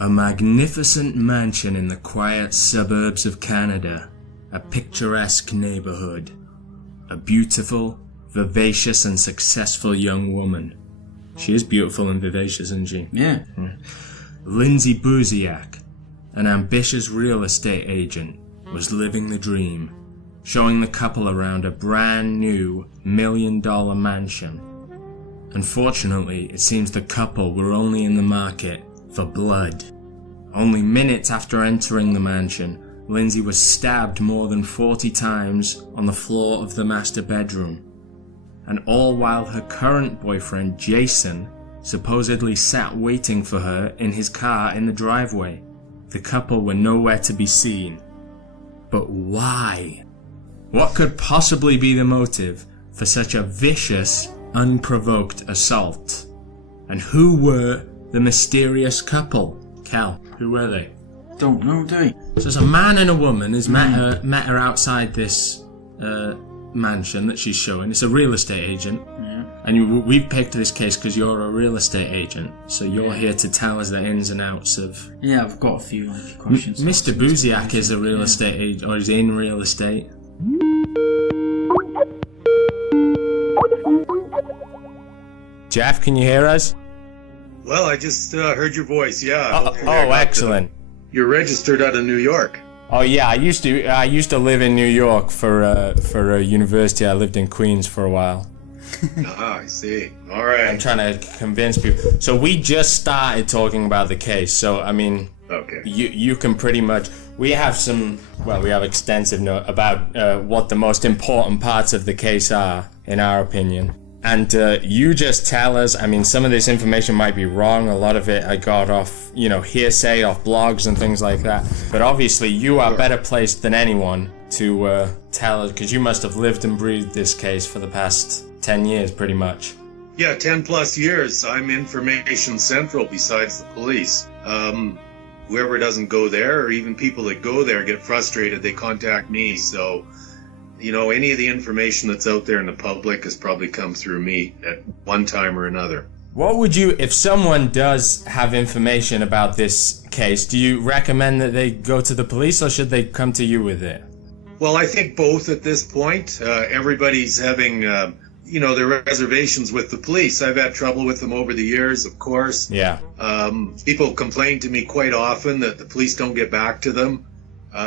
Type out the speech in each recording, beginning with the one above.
A magnificent mansion in the quiet suburbs of Canada. A picturesque neighborhood. A beautiful, vivacious and successful young woman. She is beautiful and vivacious, isn't she? Yeah. Lindsay Buziak, an ambitious real estate agent, was living the dream, showing the couple around a brand new $1 million mansion. Unfortunately, it seems the couple were only in the market for blood. Only minutes after entering the mansion, Lindsay was stabbed more than 40 times on the floor of the master bedroom. And all while her current boyfriend, Jason, supposedly sat waiting for her in his car in the driveway. The couple were nowhere to be seen. But why? What could possibly be the motive for such a vicious, unprovoked assault? And who were the mysterious couple? Cal, who were they? Don't know, do we? So there's a man and a woman who's met her outside this mansion that she's showing. It's a real estate agent. Yeah. And we've picked this case because you're a real estate agent. So you're here to tell us the ins and outs of... Yeah, I've got a few questions. Mr. Buziak is a real estate agent, or he's in real estate. Jeff, can you hear us? Well, I just heard your voice, yeah. Oh, excellent. You're registered out of New York. Oh yeah, I used to live in New York for a university. I lived in Queens for a while. Ah, I see. All right. I'm trying to convince people. So we just started talking about the case. So I mean, okay. You can pretty much. We have extensive note about what the most important parts of the case are, in our opinion. And you just tell us, I mean, some of this information might be wrong. A lot of it I got off, hearsay, off blogs and things like that. But obviously you are better placed than anyone to tell us, because you must have lived and breathed this case for the past 10 years, pretty much. Yeah, 10 plus years. I'm information central besides the police. Whoever doesn't go there, or even people that go there get frustrated, they contact me. So... any of the information that's out there in the public has probably come through me at one time or another. What would you, if someone does have information about this case, do you recommend that they go to the police, or should they come to you with it? Well, I think both at this point. Everybody's having, their reservations with the police. I've had trouble with them over the years, of course. Yeah. People complain to me quite often that the police don't get back to them.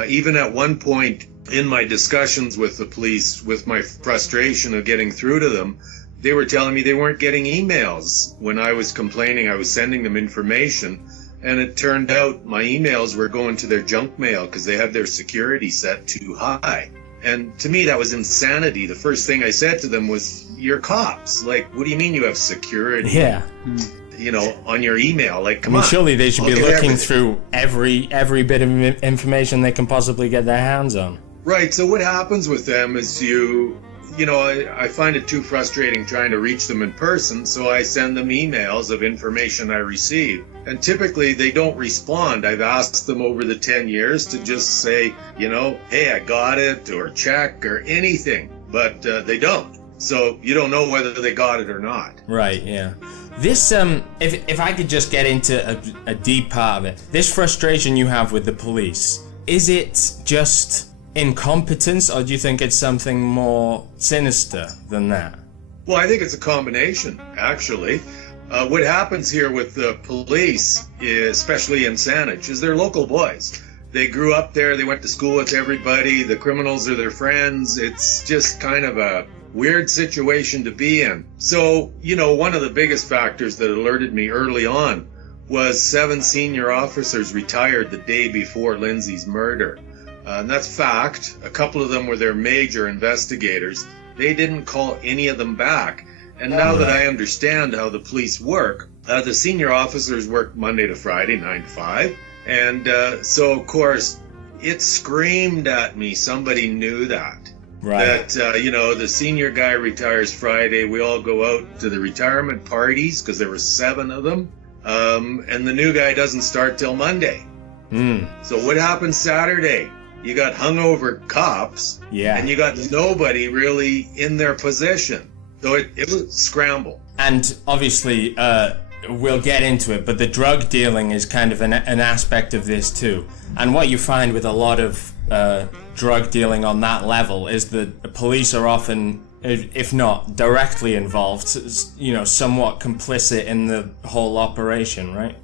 Even at one point in my discussions with the police, with my frustration of getting through to them, they were telling me they weren't getting emails. When I was complaining, I was sending them information, and it turned out my emails were going to their junk mail because they had their security set too high. And to me, that was insanity. The first thing I said to them was, "You're cops. Like, what do you mean you have security? Yeah. On your email? Like, come on. on. Surely they should be looking through every bit of information they can possibly get their hands on." Right, so what happens with them is I find it too frustrating trying to reach them in person, so I send them emails of information I receive. And typically they don't respond. I've asked them over the 10 years to just say, hey, I got it, or check, or anything, but they don't. So you don't know whether they got it or not. Right, yeah. This, if I could just get into a deep part of it, this frustration you have with the police, is it just incompetence, or do you think it's something more sinister than that? Well, I think it's a combination, actually. What happens here with the police, especially in Saanich, is they're local boys. They grew up there, they went to school with everybody, the criminals are their friends. It's just kind of a weird situation to be in. So, one of the biggest factors that alerted me early on was 7 senior officers retired the day before Lindsay's murder. And that's fact. A couple of them were their major investigators. They didn't call any of them back. And now that I understand how the police work, the senior officers work Monday to Friday, 9 to 5. And so, of course, it screamed at me. Somebody knew that. Right. That, the senior guy retires Friday. We all go out to the retirement parties because there were 7 of them. And the new guy doesn't start till Monday. So what happened Saturday? You got hungover cops, and you got nobody really in their position. So it was a scramble. And obviously, we'll get into it, but the drug dealing is kind of an aspect of this too. And what you find with a lot of drug dealing on that level is that the police are often, if not directly involved, somewhat complicit in the whole operation, right?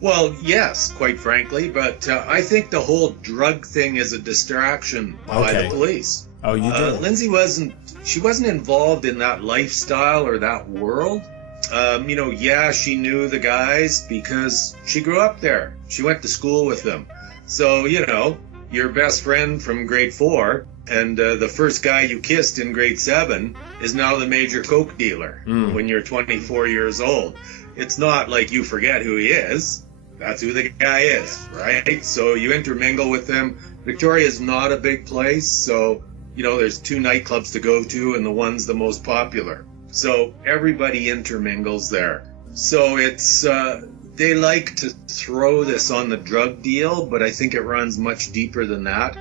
Well, yes, quite frankly, but I think the whole drug thing is a distraction by the police. Oh, you do? Lindsay wasn't involved in that lifestyle or that world. She knew the guys because she grew up there. She went to school with them. So, your best friend from grade 4 and the first guy you kissed in grade 7 is now the major coke dealer when you're 24 years old. It's not like you forget who he is. That's who the guy is, right? So you intermingle with him. Victoria's not a big place, so, there's 2 nightclubs to go to, and the one's the most popular. So everybody intermingles there. So it's, they like to throw this on the drug deal, but I think it runs much deeper than that.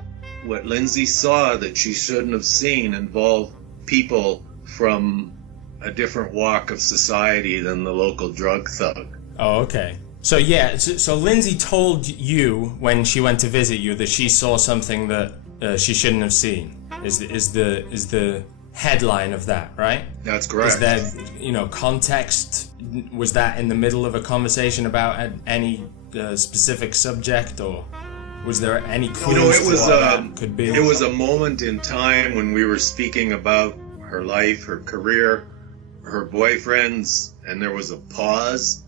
What Lindsay saw that she shouldn't have seen involved people from a different walk of society than the local drug thug. Oh, okay. So yeah, so Lindsay told you when she went to visit you that she saw something that she shouldn't have seen. Is the headline of that, right? That's correct. Is there, context? Was that in the middle of a conversation about any specific subject, or was there any clues to what that could be? It was a moment in time when we were speaking about her life, her career, her boyfriends, and there was a pause,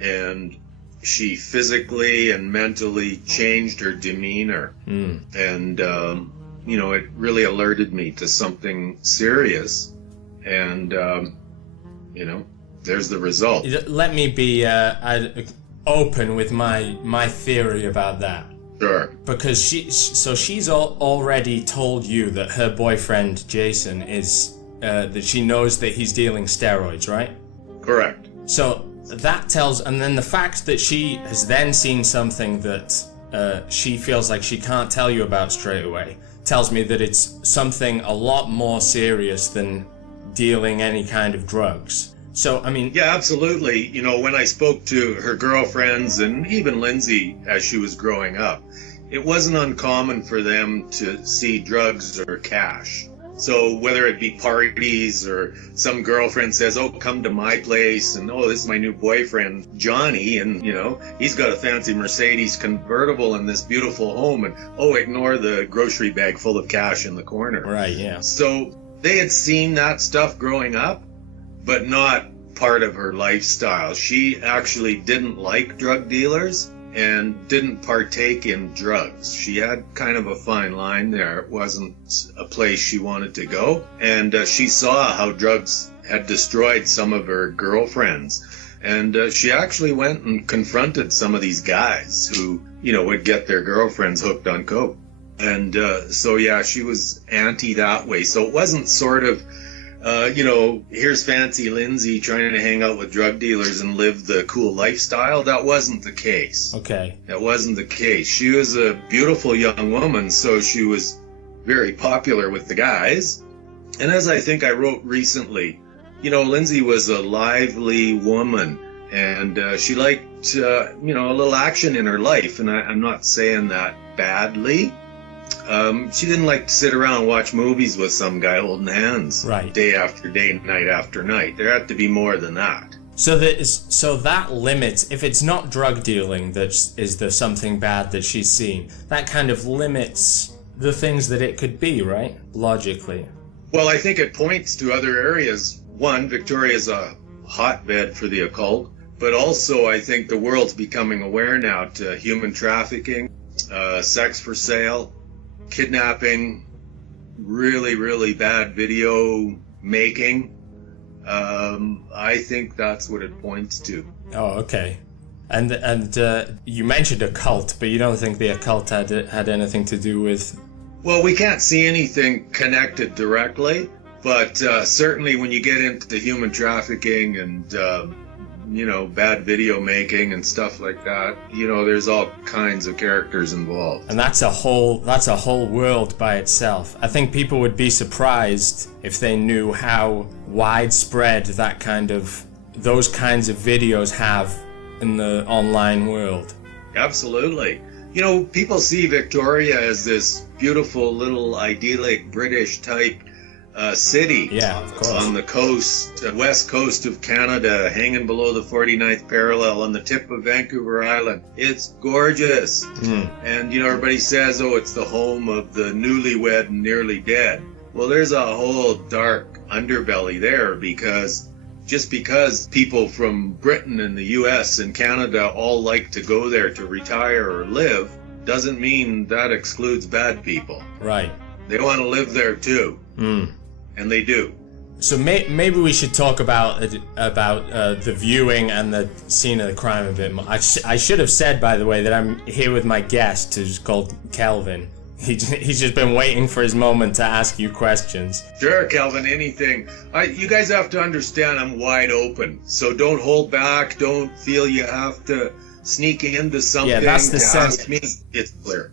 and she physically and mentally changed her demeanor. And it really alerted me to something serious, and there's the result. Let me be open with my theory about that. Sure. Because she's already told you that her boyfriend Jason is that she knows that he's dealing steroids, right? Correct. So that tells, and then the fact that she has then seen something that she feels like she can't tell you about straight away tells me that it's something a lot more serious than dealing any kind of drugs. So, I mean... Yeah, absolutely. When I spoke to her girlfriends and even Lindsay as she was growing up, it wasn't uncommon for them to see drugs or cash. So whether it be parties or some girlfriend says, oh, come to my place, and oh, this is my new boyfriend, Johnny, and he's got a fancy Mercedes convertible in this beautiful home, and oh, ignore the grocery bag full of cash in the corner. Right, yeah. So they had seen that stuff growing up, but not part of her lifestyle. She actually didn't like drug dealers and didn't partake in drugs. She had kind of a fine line there. It wasn't a place she wanted to go. And she saw how drugs had destroyed some of her girlfriends. And she actually went and confronted some of these guys who, would get their girlfriends hooked on coke. And so, yeah, she was anti that way. So it wasn't sort of, here's fancy Lindsay trying to hang out with drug dealers and live the cool lifestyle. That wasn't the case. Okay. That wasn't the case. She was a beautiful young woman, so she was very popular with the guys. And as I think I wrote recently, Lindsay was a lively woman, and she liked, a little action in her life. And I'm not saying that badly. She didn't like to sit around and watch movies with some guy holding hands day after day, night after night. There had to be more than that. So that limits, if it's not drug dealing that is the something bad that she's seen, that kind of limits the things that it could be, right? Logically. Well, I think it points to other areas. One, Victoria's a hotbed for the occult, but also I think the world's becoming aware now to human trafficking, sex for sale, kidnapping, really, really bad video making. I think that's what it points to. Oh, okay. And you mentioned occult, but you don't think the occult had anything to do with... Well, we can't see anything connected directly, but certainly when you get into human trafficking and bad video making and stuff like that, there's all kinds of characters involved. And that's a whole world by itself. I think people would be surprised if they knew how widespread that kind of those kinds of videos have in the online world. Absolutely. You know, people see Victoria as this beautiful little idyllic British type city. Yeah, of course. On the coast, west coast of Canada, hanging below the 49th parallel on the tip of Vancouver Island. It's gorgeous. And, you know, everybody says, oh, it's the home of the newlywed and nearly dead. Well, there's a whole dark underbelly there, because just because people from Britain and the US and Canada all like to go there to retire or live, doesn't mean that excludes bad people. Right. They want to live there too. And they do. So maybe we should talk about the viewing and the scene of the crime a bit more. I should have said, by the way, that I'm here with my guest, who's called Kelvin. He's just been waiting for his moment to ask you questions. Sure, Kelvin, anything. You guys have to understand I'm wide open. So don't hold back. Don't feel you have to sneak into something. Yeah, that's the to sense. ask me. It's clear.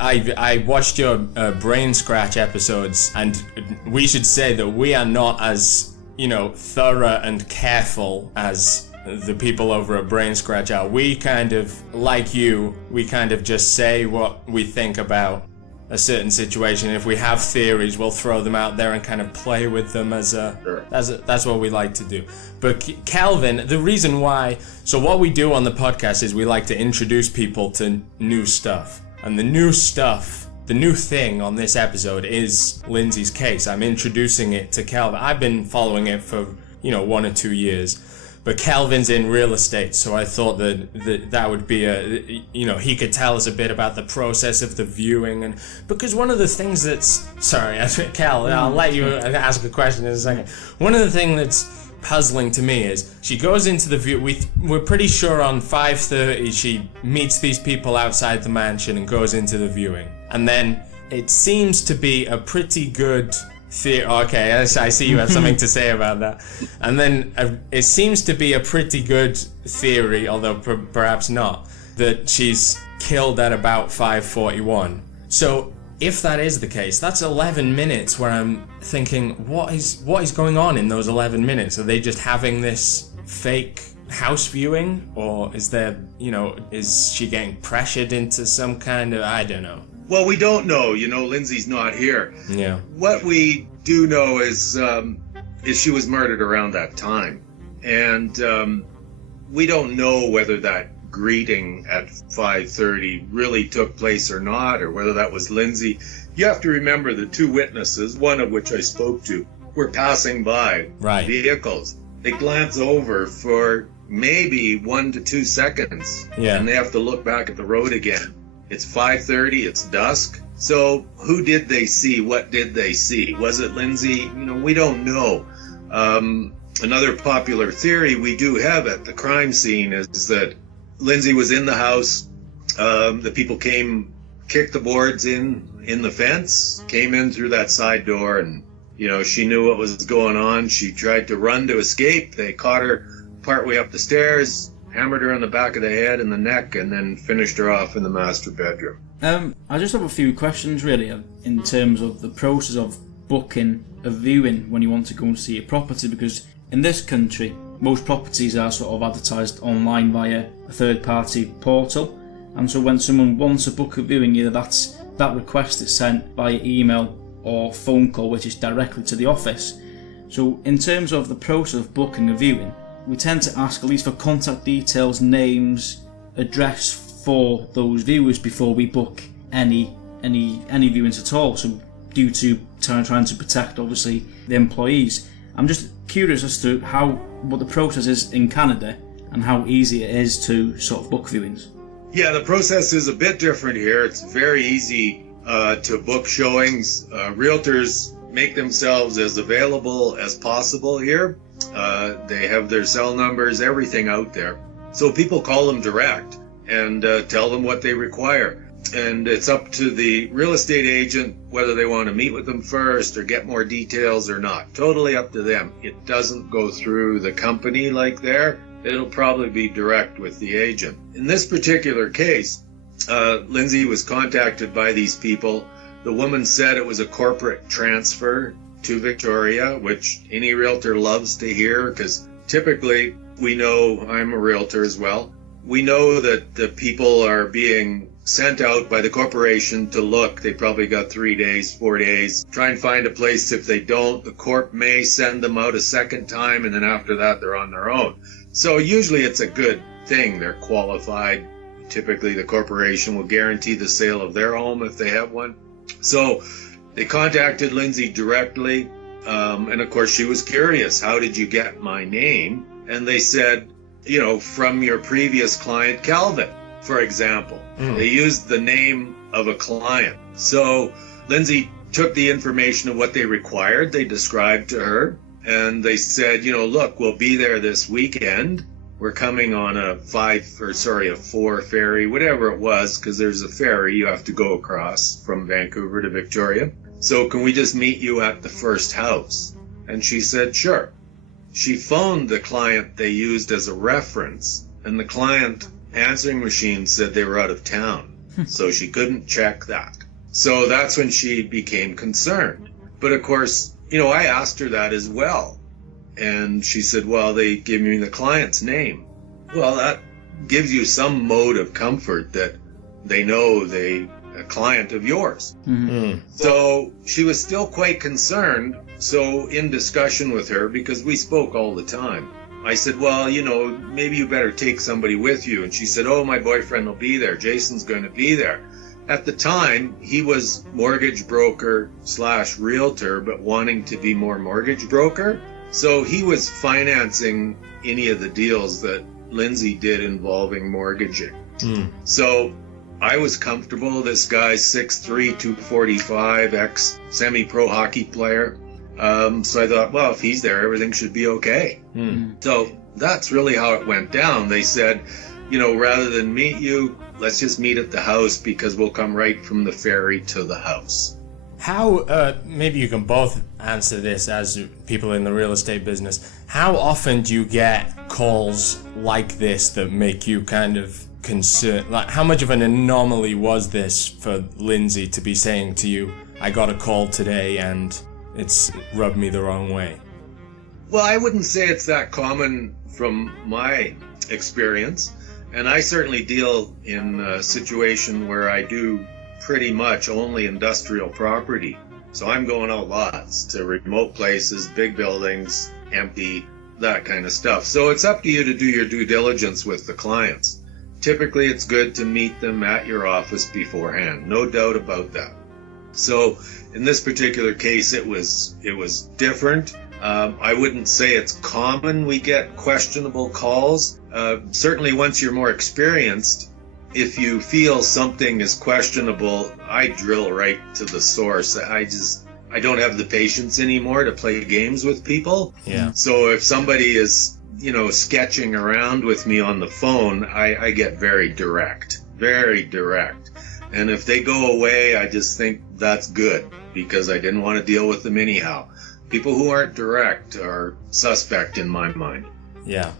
I watched your Brain Scratch episodes, and we should say that we are not as, you know, thorough and careful as the people over at Brain Scratch are. We kind of, like you, we kind of just say what we think about a certain situation. If we have theories, we'll throw them out there and kind of play with them that's what we like to do. But Calvin, the reason why, so what we do on the podcast is we like to introduce people to new stuff. And the new stuff, the new thing on this episode is Lindsay's case. I'm introducing it to Calvin. I've been following it for, 1 or 2 years. But Calvin's in real estate, so I thought that would be he could tell us a bit about the process of the viewing, and because one of the things that's, sorry, Cal, I'll let you ask a question in a second. One of the things that's puzzling to me is she goes into the view. We're pretty sure on 5:30 she meets these people outside the mansion and goes into the viewing, and then it seems to be a pretty good. Okay, I see you have something to say about that. And then it seems to be a pretty good theory, although perhaps not, that she's killed at about 5:41. So if that is the case, that's 11 minutes where I'm thinking, what is going on in those 11 minutes? Are they just having this fake house viewing, or is there, is she getting pressured into some kind of, I don't know. Well, we don't know. Lindsay's not here. Yeah. What we do know is she was murdered around that time. And we don't know whether that greeting at 5:30 really took place or not, or whether that was Lindsay. You have to remember the two witnesses, one of which I spoke to, were passing by vehicles. They glance over for maybe 1 to 2 seconds, and they have to look back at the road again. It's 5:30, it's dusk. So who did they see? What did they see? Was it Lindsay? We don't know. Another popular theory we do have at the crime scene is that Lindsay was in the house. The people came, kicked the boards in the fence, came in through that side door, and, she knew what was going on. She tried to run to escape. They caught her partway up the stairs, hammered her on the back of the head and the neck, and then finished her off in the master bedroom. I just have a few questions, really, in terms of the process of booking a viewing when you want to go and see a property, because in this country, most properties are sort of advertised online via a third-party portal, and so when someone wants to book a viewing, either that request is sent via email or phone call, which is directly to the office. So in terms of the process of booking a viewing, we tend to ask, at least for contact details, names, address for those viewers before we book any viewings at all. So due to trying to protect, obviously, the employees. I'm just curious as to what the process is in Canada and how easy it is to sort of book viewings. Yeah, the process is a bit different here. It's very easy to book showings. Realtors make themselves as available as possible here. They have their cell numbers, everything out there. So people call them direct and tell them what they require. And it's up to the real estate agent whether they want to meet with them first or get more details or not. Totally up to them. It doesn't go through the company like there. It'll probably be direct with the agent. In this particular case, Lindsay was contacted by these people. The woman said it was a corporate transfer to Victoria, which any realtor loves to hear, because typically, we know, I'm a realtor as well, we know that the people are being sent out by the corporation to look. They probably got 3 days, 4 days, try and find a place. If they don't, the corp may send them out a second time, and then after that, they're on their own. So usually it's a good thing. They're qualified. Typically, the corporation will guarantee the sale of their home if they have one. So they contacted Lindsay directly, and of course she was curious. How did you get my name? And they said, from your previous client, Calvin, for example. They used the name of a client. So Lindsay took the information of what they required. They described to her, and they said, look, we'll be there this weekend. We're coming on a 4 ferry, whatever it was, because there's a ferry you have to go across from Vancouver to Victoria. So can we just meet you at the first house? And she said, sure. She phoned the client they used as a reference, and the client answering machine said they were out of town. So she couldn't check that. So that's when she became concerned. But of course, I asked her that as well. And she said, well, they gave me the client's name. Well, that gives you some mode of comfort that they know a client of yours. So she was still quite concerned. So in discussion with her, because we spoke all the time, I said, well, maybe you better take somebody with you. And she said, oh, my boyfriend will be there. Jason's going to be there. At the time, he was mortgage broker / realtor, but wanting to be more mortgage broker. So he was financing any of the deals that Lindsay did involving mortgaging. So I was comfortable. This guy's 6'3", 245, ex-semi-pro hockey player. So I thought, well, if he's there, everything should be okay. So that's really how it went down. They said, rather than meet you, let's just meet at the house because we'll come right from the ferry to the house. How, maybe you can both answer this as people in the real estate business, how often do you get calls like this that make you kind of concerned? Like, how much of an anomaly was this for Lindsay to be saying to you, I got a call today and it's rubbed me the wrong way? Well, I wouldn't say it's that common from my experience. And I certainly deal in a situation where I do pretty much only industrial property. So I'm going out lots to remote places, big buildings, empty, that kind of stuff. So it's up to you to do your due diligence with the clients. Typically, it's good to meet them at your office beforehand. No doubt about that. So in this particular case, it was different. I wouldn't say it's common we get questionable calls. Certainly once you're more experienced, if you feel something is questionable, I drill right to the source. I don't have the patience anymore to play games with people. Yeah. So if somebody is, sketching around with me on the phone, I get very direct. And if they go away, I just think that's good because I didn't want to deal with them anyhow. People who aren't direct are suspect in my mind. Yeah.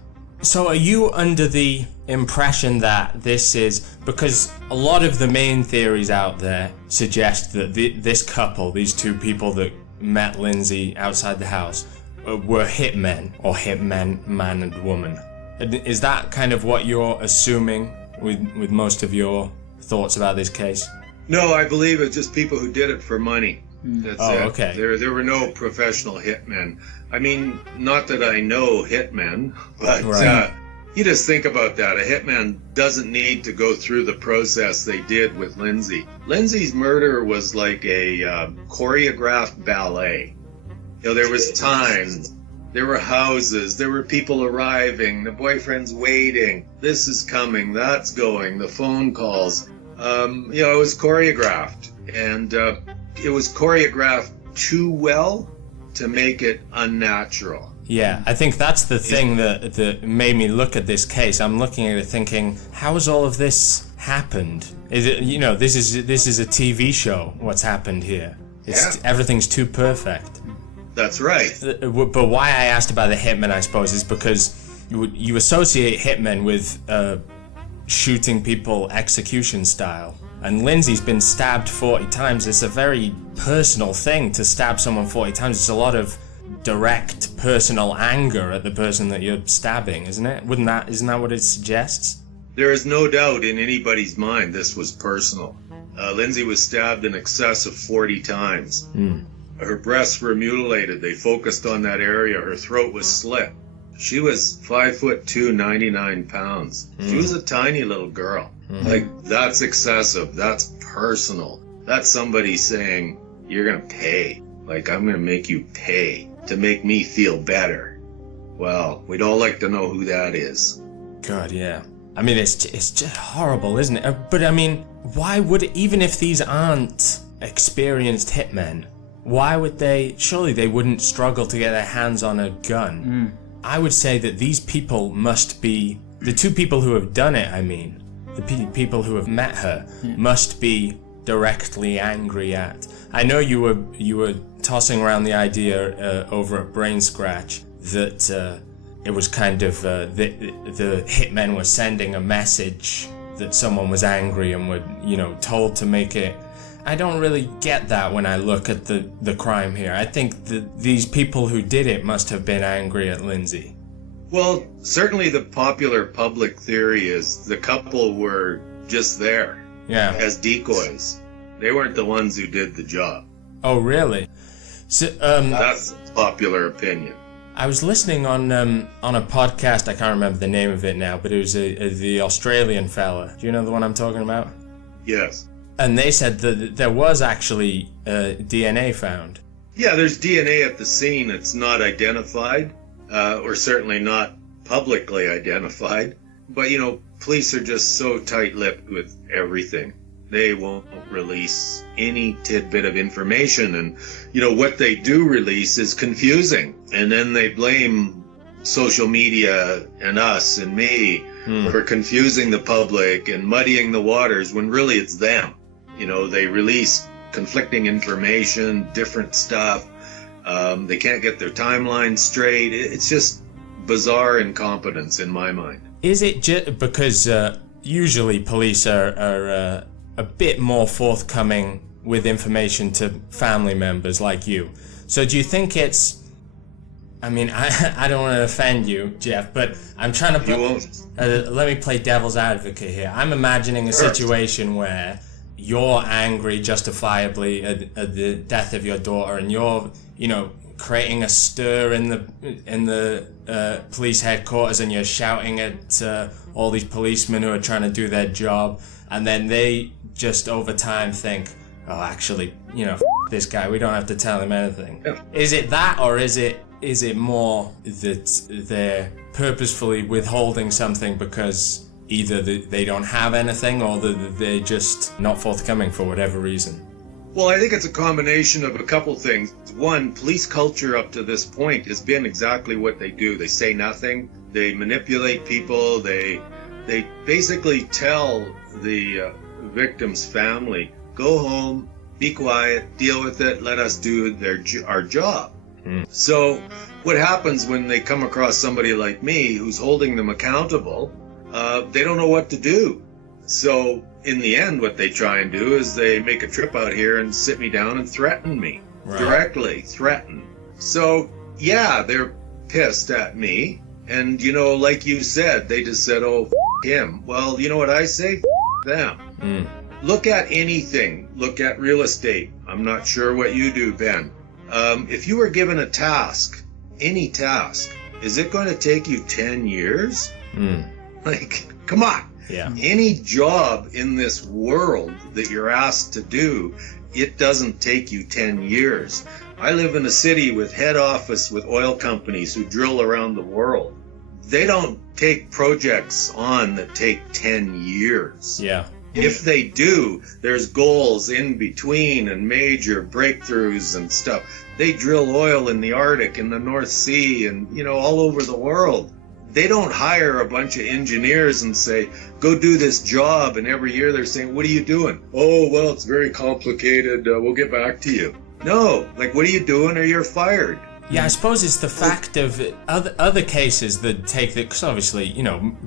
So are you under the impression that this is, because a lot of the main theories out there suggest that this couple, these two people that met Lindsay outside the house, were hitmen, or hitmen, man and woman. Is that kind of what you're assuming with most of your thoughts about this case? No, I believe it's just people who did it for money. That's it. Okay. There were no professional hitmen. I mean, not that I know hitmen, but right. You just think about that. A hitman doesn't need to go through the process they did with Lindsay. Lindsay's murder was like a choreographed ballet. There was time, there were houses, there were people arriving, the boyfriend's waiting, this is coming, that's going, the phone calls. It was choreographed, and it was choreographed too well to make it unnatural. Yeah, I think that's the thing that made me look at this case. I'm looking at it thinking, how has all of this happened? Is it, this is a TV show, what's happened here. Everything's too perfect. That's right. But why I asked about the hitmen, I suppose, is because you associate hitmen with shooting people execution style. And Lindsay's been stabbed 40 times. It's a very personal thing to stab someone 40 times. It's a lot of direct personal anger at the person that you're stabbing, isn't it? Isn't that what it suggests? There is no doubt in anybody's mind this was personal. Lindsay was stabbed in excess of 40 times. Her breasts were mutilated. They focused on that area. Her throat was slit. She was 5'2", 99 pounds. She was a tiny little girl. Like, that's excessive. That's personal. That's somebody saying, you're going to pay. Like, I'm going to make you pay to make me feel better. Well, we'd all like to know who that is. God, yeah. I mean, it's just horrible, isn't it? But I mean, why would, even if these aren't experienced hitmen, why would they, surely they wouldn't struggle to get their hands on a gun. I would say that these people must be, the two people who have done it, I mean, the people who have met her, must be directly angry at. I know you were tossing around the idea over at Brain Scratch that it was kind of the hitmen were sending a message that someone was angry and were, told to make it. I don't really get that when I look at the crime here. I think that these people who did it must have been angry at Lindsay. Well, certainly the popular public theory is the couple were just there as decoys. They weren't the ones who did the job. Oh, really? So, that's popular opinion. I was listening on a podcast. I can't remember the name of it now, but it was the Australian fella. Do you know the one I'm talking about? Yes. And they said that there was actually DNA found. Yeah, there's DNA at the scene. It's not identified, or certainly not publicly identified. But, police are just so tight-lipped with everything. They won't release any tidbit of information. And, what they do release is confusing. And then they blame social media and us and me for confusing the public and muddying the waters when really it's them. They release conflicting information, different stuff. They can't get their timeline straight. It's just bizarre incompetence in my mind. Is it just because usually police are a bit more forthcoming with information to family members like you? So do you think it's... I mean, I don't want to offend you, Jeff, but I'm trying to put... let me play devil's advocate here. I'm imagining a situation where you're angry justifiably at the death of your daughter, and you're, creating a stir in the police headquarters, and you're shouting at all these policemen who are trying to do their job, and then they just over time think, oh, actually, this guy, we don't have to tell him anything. Yeah. Is it that, or is it more that they're purposefully withholding something because either they don't have anything, or they're just not forthcoming for whatever reason? Well, I think it's a combination of a couple things. One, police culture up to this point has been exactly what they do. They say nothing. They manipulate people. They basically tell the victim's family, go home, be quiet, deal with it, let us do our job. So what happens when they come across somebody like me who's holding them accountable? They don't know what to do. So in the end, what they try and do is they make a trip out here and sit me down and threaten me. Right. Directly threaten. So yeah, they're pissed at me. And like you said, they just said, oh, him. Well, you know what I say? Them. Look at anything. Look at real estate. I'm not sure what you do, Ben. If you were given a task, any task, is it going to take you 10 years? Like, come on. Yeah. Any job in this world that you're asked to do, it doesn't take you 10 years. I live in a city with head office with oil companies who drill around the world. They don't take projects on that take 10 years. Yeah. If they do, there's goals in between and major breakthroughs and stuff. They drill oil in the Arctic and the North Sea and, all over the world. They don't hire a bunch of engineers and say, go do this job. And every year they're saying, what are you doing? Oh, well, it's very complicated. We'll get back to you. No, like, what are you doing or you're fired? Yeah, I suppose it's the fact of other cases that take the... Because obviously,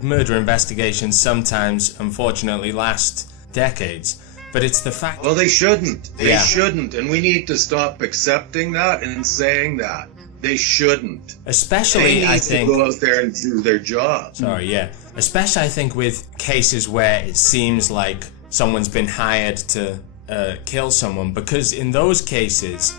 murder investigations sometimes, unfortunately, last decades. But it's the fact... Well, they shouldn't. They shouldn't. And we need to stop accepting that and saying that. They shouldn't. Especially, they I need think... to go out there and do their job. Sorry, yeah. Especially, I think, with cases where it seems like someone's been hired to kill someone, because in those cases,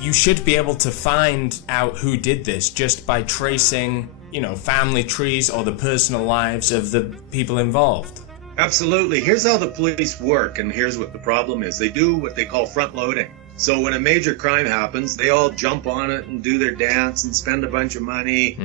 you should be able to find out who did this just by tracing, you know, family trees or the personal lives of the people involved. Absolutely. Here's how the police work, and here's what the problem is. They do what they call front loading. So when a major crime happens, they all jump on it and do their dance and spend a bunch of money.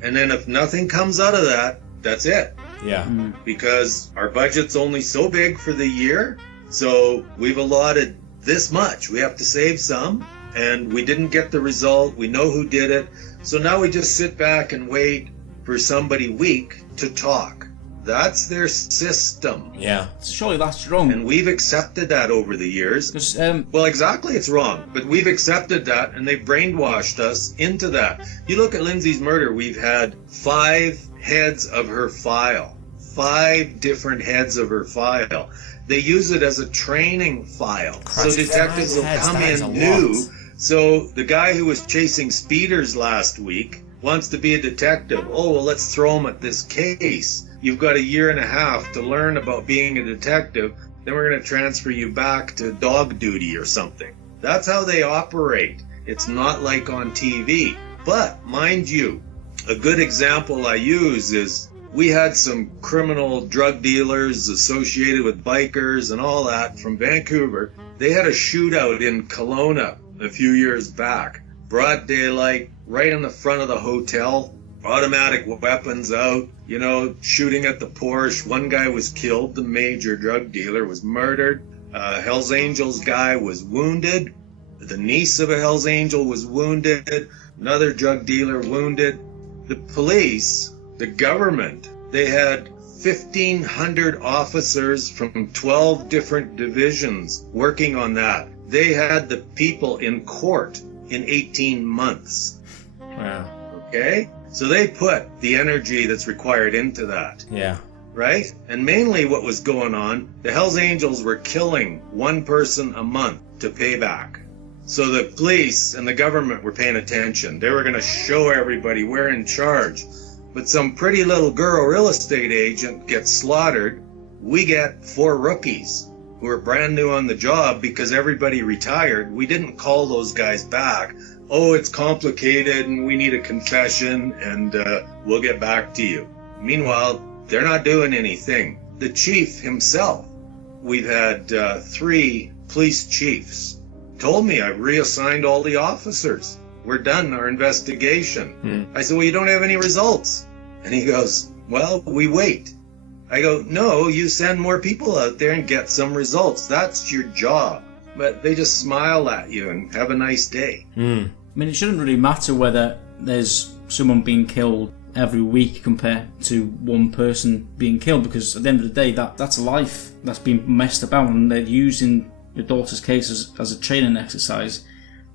And then if nothing comes out of that, that's it. Yeah. Because our budget's only so big for the year, so we've allotted this much. We have to save some, and we didn't get the result. We know who did it. So now we just sit back and wait for somebody weak to talk. That's their system. Yeah. Surely that's wrong. And we've accepted that over the years. Well, exactly, it's wrong. But we've accepted that, and they've brainwashed us into that. You look at Lindsay's murder, we've had 5 heads of her file. 5 different heads of her file. They use it as a training file. Christ, so detectives will come in new. So the guy who was chasing speeders last week wants to be a detective. Oh, well, let's throw him at this case. You've got a year and a half to learn about being a detective. Then we're going to transfer you back to dog duty or something. That's how they operate. It's not like on TV. But, mind you, a good example I use is we had some criminal drug dealers associated with bikers and all that from Vancouver. They had a shootout in Kelowna a few years back. Broad daylight, right in the front of the hotel. Automatic weapons out, you know, shooting at the Porsche. One guy was killed. The major drug dealer was murdered. Hells Angels guy was wounded. The niece of a Hells Angel was wounded. Another drug dealer wounded. The police, the government, they had 1,500 officers from 12 different divisions working on that. They had the people in court in 18 months. Wow. Okay? So they put the energy that's required into that. Yeah. Right? And mainly what was going on, the Hells Angels were killing one person a month to pay back. So the police and the government were paying attention. They were going to show everybody we're in charge. But some pretty little girl real estate agent gets slaughtered. We get 4 rookies who are brand new on the job because everybody retired. We didn't call those guys back. Oh, it's complicated and we need a confession and we'll get back to you. Meanwhile, they're not doing anything. The chief himself, we've had 3 police chiefs, told me I've reassigned all the officers. We're done our investigation. I said, well, you don't have any results. And he goes, well, we wait. I go, no, you send more people out there and get some results. That's your job. But they just smile at you and have a nice day. I mean, it shouldn't really matter whether there's someone being killed every week compared to one person being killed, because at the end of the day, that's a life that's been messed about, and they're using your daughter's case as a training exercise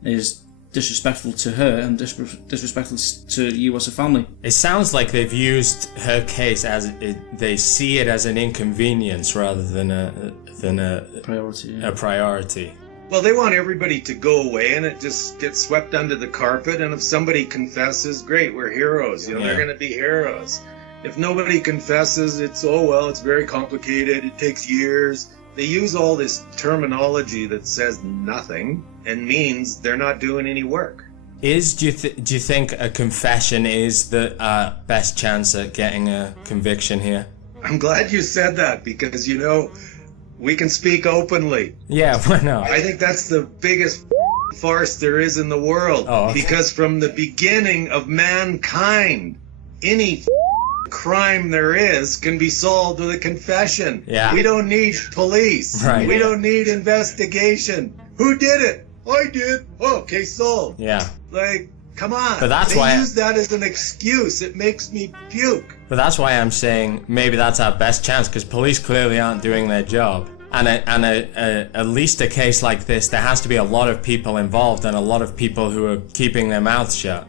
is disrespectful to her and disrespectful to you as a family. It sounds like they've used her case they see it as an inconvenience rather than a priority. A priority. Well, they want everybody to go away and it just gets swept under the carpet. And if somebody confesses, great, we're heroes. You know, they're going to be heroes. If nobody confesses, it's, oh, well, it's very complicated. It takes years. They use all this terminology that says nothing and means they're not doing any work. Do you think a confession is the best chance at getting a conviction here? I'm glad you said that because, you know, we can speak openly. Yeah, why not? I think that's the biggest farce there is in the world. Oh, okay. Because from the beginning of mankind, any crime there is can be solved with a confession. Yeah. We don't need police. Right. We don't need investigation. Who did it? I did. Oh, case solved. Yeah. Like, come on. But that's they why use that as an excuse. It makes me puke. But that's why I'm saying maybe that's our best chance, because police clearly aren't doing their job. And at least a case like this, there has to be a lot of people involved and a lot of people who are keeping their mouths shut.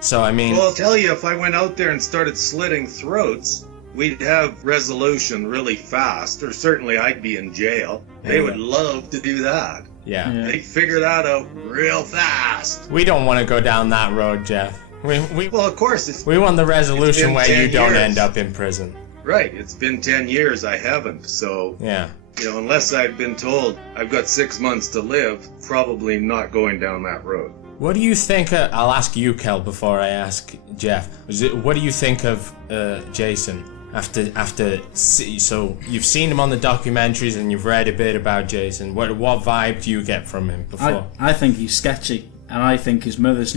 So, I mean... Well, I'll tell you, if I went out there and started slitting throats, we'd have resolution really fast, or certainly I'd be in jail. They would love to do that. Yeah. They figure that out real fast. We don't want to go down that road, Jeff. Well, of course. We want the resolution where you don't years. end up in prison. Right. It's been 10 years. I haven't. So, Yeah. Unless I've been told I've got 6 months to live, probably not going down that road. What do you think? I'll ask you, Kel, before I ask Jeff. What do you think of Jason? So you've seen him on the documentaries and you've read a bit about Jason. What vibe do you get from him before? I think he's sketchy, and I think his mother's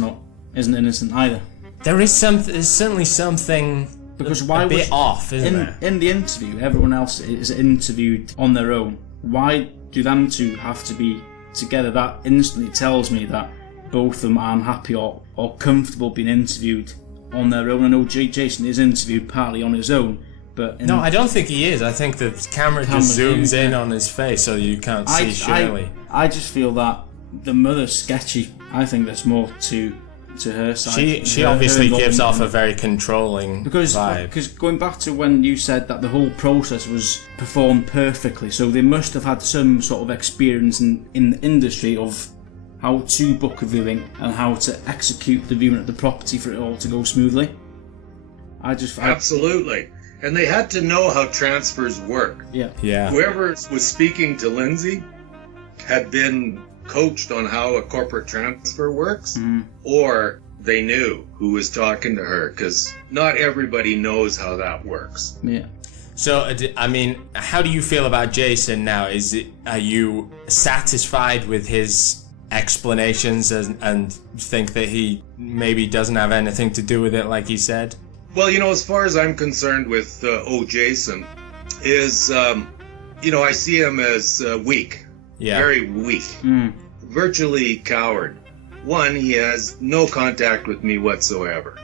isn't innocent either. There's certainly something because a bit off, isn't there? In the interview, everyone else is interviewed on their own. Why do them two have to be together? That instantly tells me that both of them are unhappy or comfortable being interviewed on their own. I know Jason is interviewed partly on his own, but no, I don't think he is. I think the camera just zooms in on his face so you can't see Shirley. I just feel that the mother's sketchy. I think there's more to her side. She obviously gives off a very controlling vibe. Because going back to when you said that the whole process was performed perfectly, so they must have had some sort of experience in the industry of how to book a viewing and how to execute the viewing at the property for it all to go smoothly. Absolutely. And they had to know how transfers work. Yeah. Whoever was speaking to Lindsay had been coached on how a corporate transfer works, or they knew who was talking to her, because not everybody knows how that works. Yeah. So, I mean, how do you feel about Jason now? Are you satisfied with his explanations and think that he maybe doesn't have anything to do with it, like he said? Well, as far as I'm concerned with Jason, is, I see him as weak. Yeah. Very weak. Virtually coward. One, he has no contact with me whatsoever.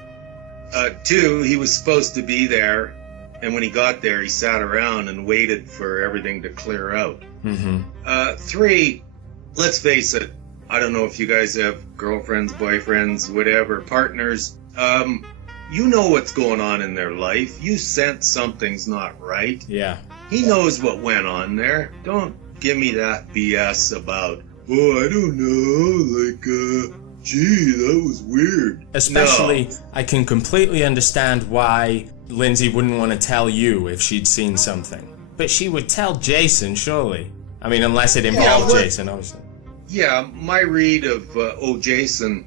Two, he was supposed to be there, and when he got there, he sat around and waited for everything to clear out. Three, let's face it, I don't know if you guys have girlfriends, boyfriends, whatever, partners. You know what's going on in their life. You sense something's not right. Yeah. He knows what went on there. Don't give me that BS about, I don't know, gee, that was weird. Especially, No. I can completely understand why Lindsay wouldn't want to tell you if she'd seen something. But she would tell Jason, surely. I mean, unless it involved Jason, obviously. Yeah, my read of Jason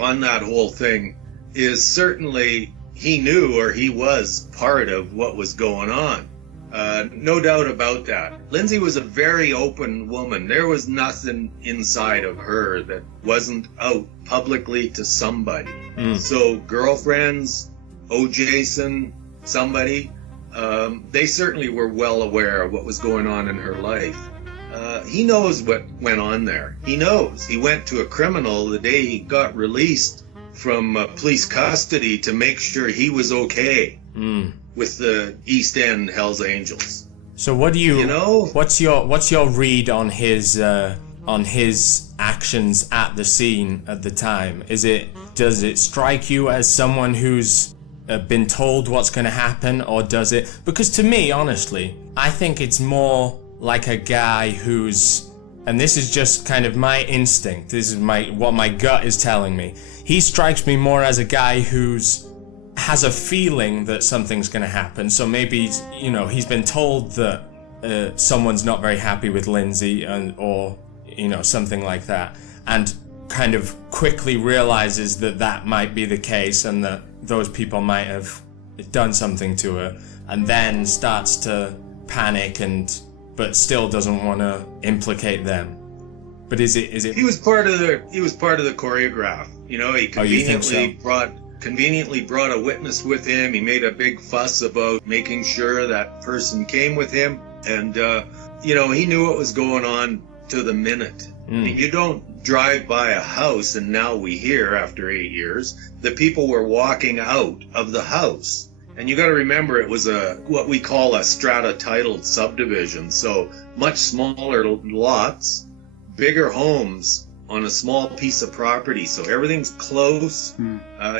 on that whole thing is certainly he knew, or he was part of what was going on. No doubt about that. Lindsay was a very open woman. There was nothing inside of her that wasn't out publicly to somebody. So girlfriends, Jason, somebody, they certainly were well aware of what was going on in her life. He knows what went on there. He knows. He went to a criminal the day he got released from police custody to make sure he was okay. With the East End Hells Angels. So what do you know? What's your read on his actions at the scene at the time? Does it strike you as someone who's been told what's going to happen, or does it? Because to me, honestly, I think it's more like a guy who's, and this is just kind of my instinct. This is what my gut is telling me. He strikes me more as a guy who's has a feeling that something's going to happen. So maybe, he's been told that someone's not very happy with Lindsay, or something like that, and kind of quickly realizes that might be the case and that those people might have done something to her, and then starts to panic but still doesn't want to implicate them. But is it? He was part of the choreograph. He conveniently brought a witness with him. He made a big fuss about making sure that person came with him, and he knew what was going on to the minute. I mean, you don't drive by a house and now we hear after 8 years the people were walking out of the house. And you got to remember, it was what we call a strata titled subdivision, so much smaller lots, bigger homes on a small piece of property, so everything's close.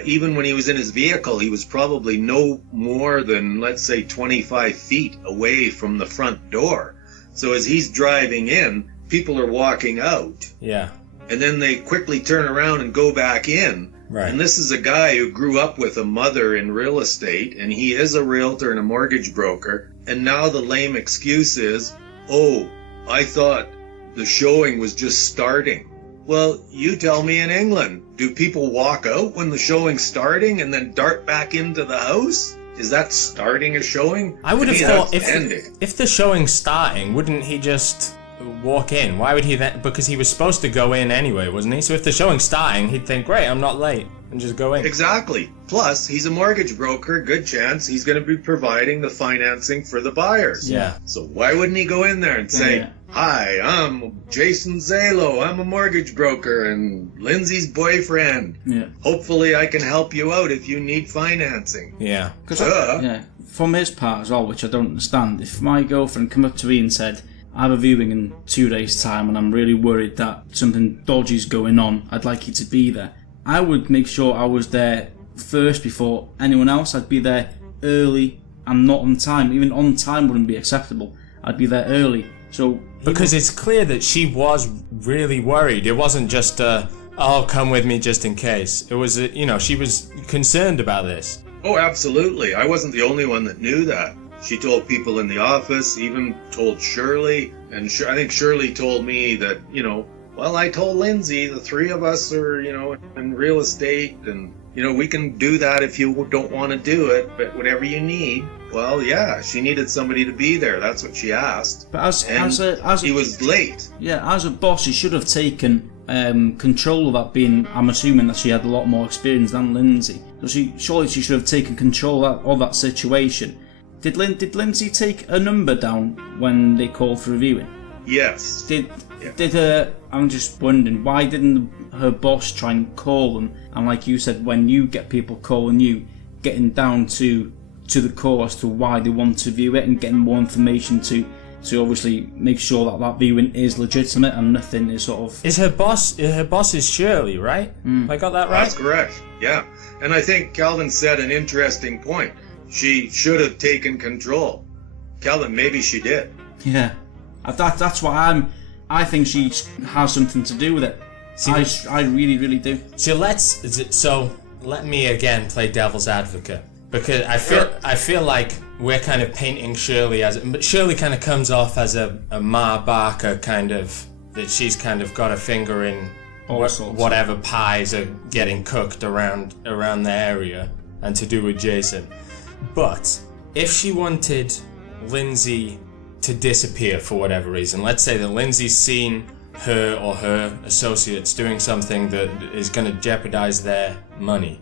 Even when he was in his vehicle, he was probably no more than, let's say, 25 feet away from the front door. So as he's driving in, people are walking out. Yeah. And then they quickly turn around and go back in. Right. And this is a guy who grew up with a mother in real estate, and he is a realtor and a mortgage broker. And now the lame excuse is, oh, I thought the showing was just starting. Well, you tell me in England, do people walk out when the showing's starting and then dart back into the house? Is that starting a showing? I would have thought ending. If the showing's starting, wouldn't he just walk in? Why would he then? Because he was supposed to go in anyway, wasn't he? So if the showing's starting, he'd think, great, I'm not late, and just go in. Exactly. Plus, he's a mortgage broker. Good chance he's going to be providing the financing for the buyers. Yeah. So why wouldn't he go in there and say, hi, I'm Jason Zalo. I'm a mortgage broker and Lindsay's boyfriend. Yeah. Hopefully I can help you out if you need financing. Yeah. From his part as well, which I don't understand, if my girlfriend come up to me and said, I have a viewing in 2 days' time and I'm really worried that something dodgy's going on, I'd like you to be there, I would make sure I was there first before anyone else. I'd be there early and not on time. Even on time wouldn't be acceptable. I'd be there early. So because it's clear that she was really worried. It wasn't just oh, come with me just in case. It was, she was concerned about this. Oh, absolutely. I wasn't the only one that knew that. She told people in the office, even told Shirley, and I think Shirley told me that, well, I told Lindsay, the three of us are, in real estate, and, we can do that if you don't want to do it, but whatever you need. Well, yeah, she needed somebody to be there. That's what she asked. But he was late. Yeah, as a boss, she should have taken control of that. Being, I'm assuming that she had a lot more experience than Lindsay. So surely she should have taken control of that situation. Did Lindsay take a number down when they called for a viewing? Yes. Did her? I'm just wondering, why didn't her boss try and call them? And like you said, when you get people calling you, getting down to the core as to why they want to view it and getting more information to obviously make sure that viewing is legitimate and nothing is sort of... Her boss is Shirley, right? I got that right? That's correct, yeah. And I think Calvin said an interesting point. She should have taken control. Calvin, maybe she did. Yeah. That's what I think she has something to do with it. See, I really, really do. So let me again play devil's advocate, because I feel like we're kind of painting Shirley but Shirley kind of comes off as a Ma Barker kind of, that she's kind of got a finger in whatever pies are getting cooked around the area and to do with Jason. But if she wanted Lindsay to disappear for whatever reason, let's say that Lindsay's seen her or her associates doing something that is going to jeopardize their money.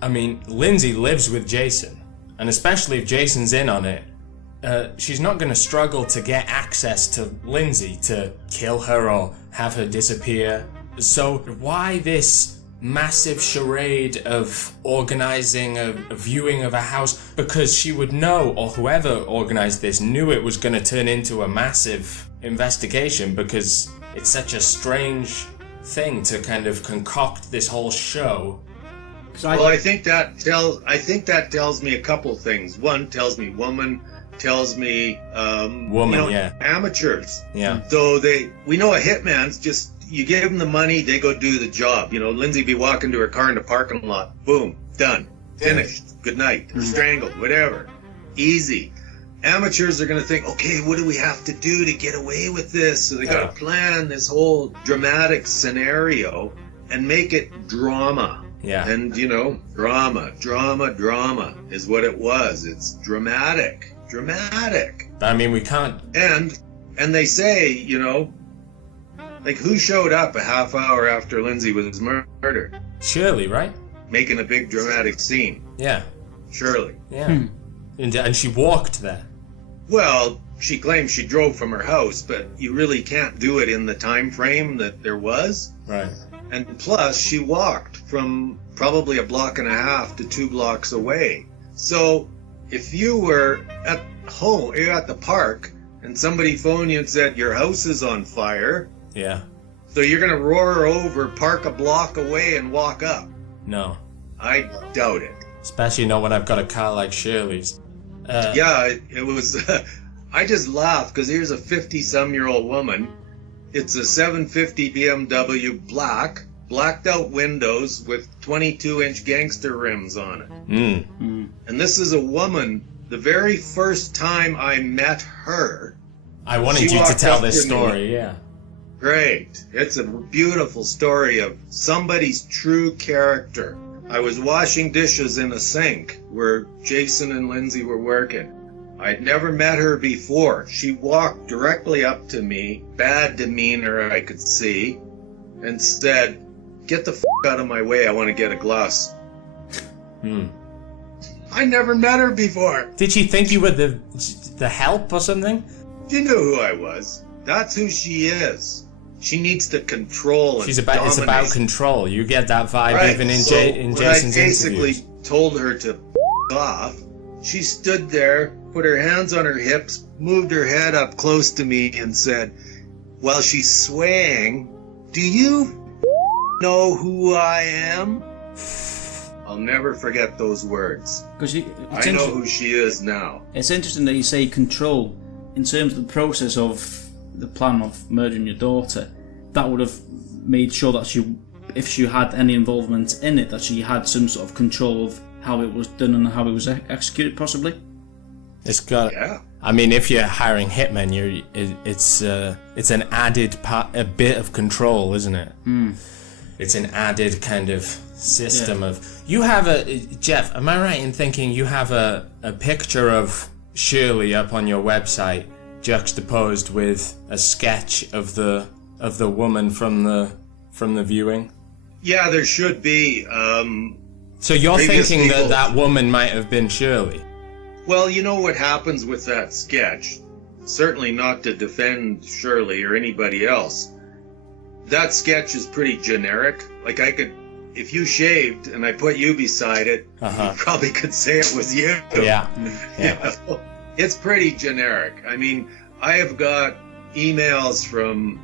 I mean, Lindsay lives with Jason, and especially if Jason's in on it, she's not going to struggle to get access to Lindsay to kill her or have her disappear. So why this massive charade of organizing a viewing of a house? Because she would know, or whoever organized this knew it was going to turn into a massive investigation, because it's such a strange thing to kind of concoct this whole show. Well, I think that tells me a couple things. One, tells me woman, tells me amateurs. Yeah. So we know a hitman's just, you give them the money, they go do the job. Lindsay be walking to her car in the parking lot. Boom, done, finished. Good night. Strangled, whatever. Easy. Amateurs are going to think, okay, what do we have to do to get away with this? So they got to plan this whole dramatic scenario and make it drama. Yeah. And, drama is what it was. It's dramatic. I mean, we can't... And they say, like, who showed up a half hour after Lindsay was murdered? Shirley, right? Making a big dramatic scene. Yeah. Shirley. Yeah. And she walked there. Well, she claims she drove from her house, but you really can't do it in the time frame that there was. Right. And plus, she walked from probably a block and a half to 2 blocks away. So if you were at home, you're at the park, and somebody phoned you and said, your house is on fire. Yeah. So you're going to roar over, park a block away, and walk up? No. I doubt it. Especially not when I've got a car like Shirley's. Yeah, it was... I just laughed, because here's a 50-some-year-old woman It's a 750 BMW blacked out windows with 22-inch gangster rims on it. And this is a woman, the very first time I met her. I wanted you to tell this story, yeah. Great. It's a beautiful story of somebody's true character. I was washing dishes in a sink where Jason and Lindsay were working. I'd never met her before. She walked directly up to me, bad demeanor I could see, and said, "Get the f*** out of my way, I want to get a glass." I never met her before. Did she think you were the help or something? She knew who I was. That's who she is. She needs to control and dominate. It's about control. You get that vibe right. even in so Jason's I basically interviews. told her to off. She stood there, put her hands on her hips, moved her head up close to me and said, while she's swaying, "Do you know who I am?" I'll never forget those words. I know who she is now. It's interesting that you say control. In terms of the process of the plan of murdering your daughter, that would have made sure that if she had any involvement in it, that she had some sort of control of how it was done and how it was executed, possibly. It's got. Yeah. I mean, if you're hiring hitmen, it's an added a bit of control, isn't it? It's an added kind of system of. You have Jeff. Am I right in thinking you have a picture of Shirley up on your website, juxtaposed with a sketch of the woman from the viewing? Yeah, there should be. So you're thinking that woman might have been Shirley? Well, you know what happens with that sketch. Certainly not to defend Shirley or anybody else. That sketch is pretty generic. Like if you shaved and I put you beside it, you probably could say it was you. Yeah. You know? It's pretty generic. I mean, I have got emails from,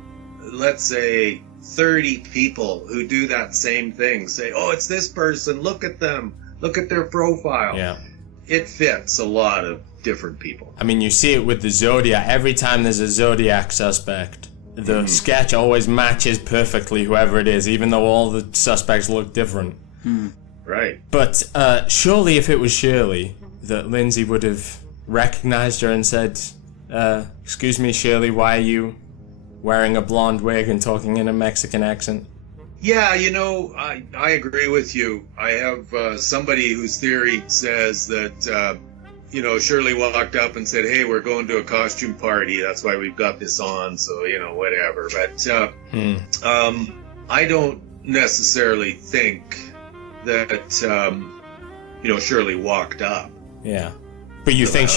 let's say, 30 people who do that same thing. Say, "Oh, it's this person. Look at them. Look at their profile." Yeah. It fits a lot of different people. I mean, you see it with the Zodiac. Every time there's a Zodiac suspect, the sketch always matches perfectly whoever it is, even though all the suspects look different. Right. But surely if it was Shirley, that Lindsay would have recognized her and said, "Excuse me, Shirley, why are you wearing a blonde wig and talking in a Mexican accent?" Yeah, you know, I agree with you. I have somebody whose theory says that, Shirley walked up and said, "Hey, we're going to a costume party. That's why we've got this on, so, whatever." But I don't necessarily think that, Shirley walked up. Yeah. But you think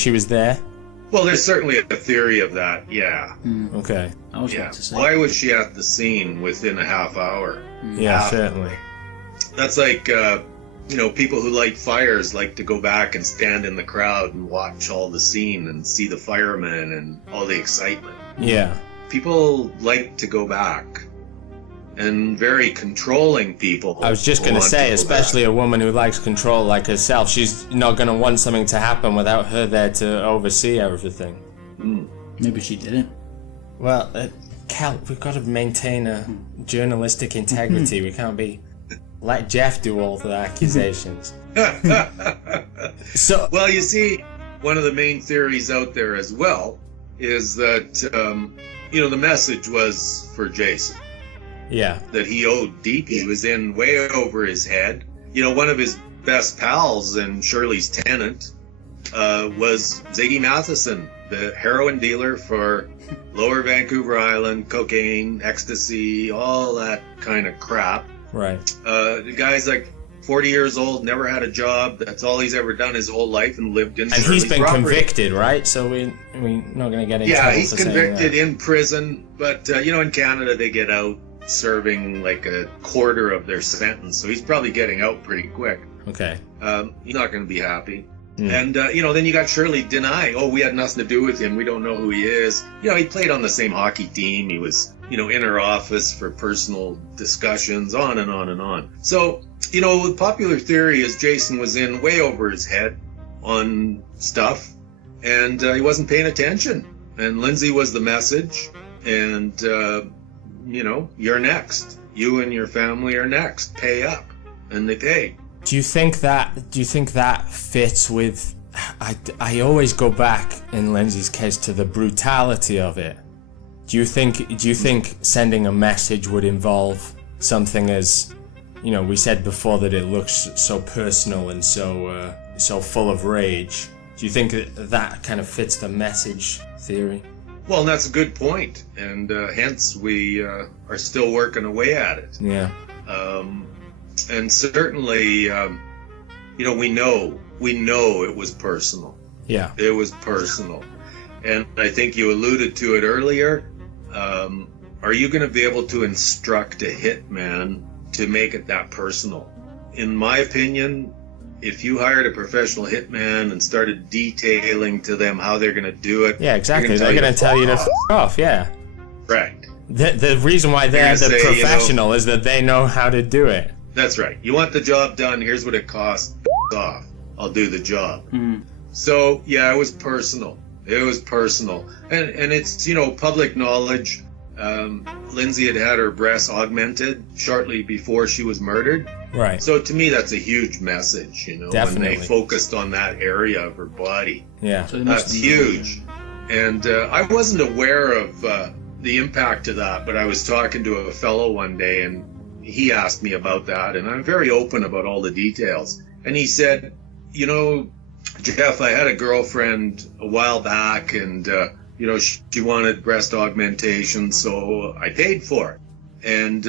she was there? Well, there's certainly a theory of that, yeah. Okay. I was about to say. Why was she at the scene within a half hour? Yeah, certainly. That's like, people who light fires like to go back and stand in the crowd and watch all the scene and see the firemen and all the excitement. Yeah. People like to go back. And very controlling people. I was just going to say, especially a woman who likes control like herself, she's not going to want something to happen without her there to oversee everything. Maybe she didn't. Well, Cal, we've got to maintain a journalistic integrity. We can't let Jeff do all the accusations. Well, you see, one of the main theories out there as well is that, the message was for Jason. Yeah. That he owed deep. He was in way over his head. One of his best pals and Shirley's tenant was Ziggy Matheson, the heroin dealer for Lower Vancouver Island, cocaine, ecstasy, all that kind of crap. Right. The guy's like 40 years old, never had a job. That's all he's ever done his whole life and lived in Shirley's And he's been property. Convicted, right? So we're not going to get into Yeah, he's convicted in prison. But, in Canada they get out serving like a quarter of their sentence, so he's probably getting out pretty quick. Okay. He's not going to be happy. And, then you got Shirley denying, "Oh, we had nothing to do with him. We don't know who he is." He played on the same hockey team. He was, in her office for personal discussions, on and on and on. So, the popular theory is Jason was in way over his head on stuff, and he wasn't paying attention. And Lindsay was the message. and you're next. You and your family are next. Pay up, and they pay. Do you think that fits with? I always go back in Lindsay's case to the brutality of it. Do you think sending a message would involve something as, we said before that it looks so personal and so full of rage. Do you think that kind of fits the message theory? Well, that's a good point, and hence we are still working away at it. Yeah. And certainly, we know it was personal. Yeah. It was personal. And I think you alluded to it earlier. Are you going to be able to instruct a hitman to make it that personal? In my opinion, if you hired a professional hitman and started detailing to them how they're going to do it... Yeah, exactly. They're going to tell you to f*** off, yeah. Right. The reason why they're the professional is that they know how to do it. That's right. You want the job done, here's what it costs, off. I'll do the job. Mm. So, yeah, it was personal. It was personal. And it's, public knowledge. Lindsay had her breasts augmented shortly before she was murdered. Right. So to me, that's a huge message, Definitely. when they focused on that area of her body. Yeah. So That's huge. And I wasn't aware of the impact of that, but I was talking to a fellow one day, and he asked me about that, and I'm very open about all the details. And he said, Jeff, I had a girlfriend a while back, and she wanted breast augmentation, so I paid for it. And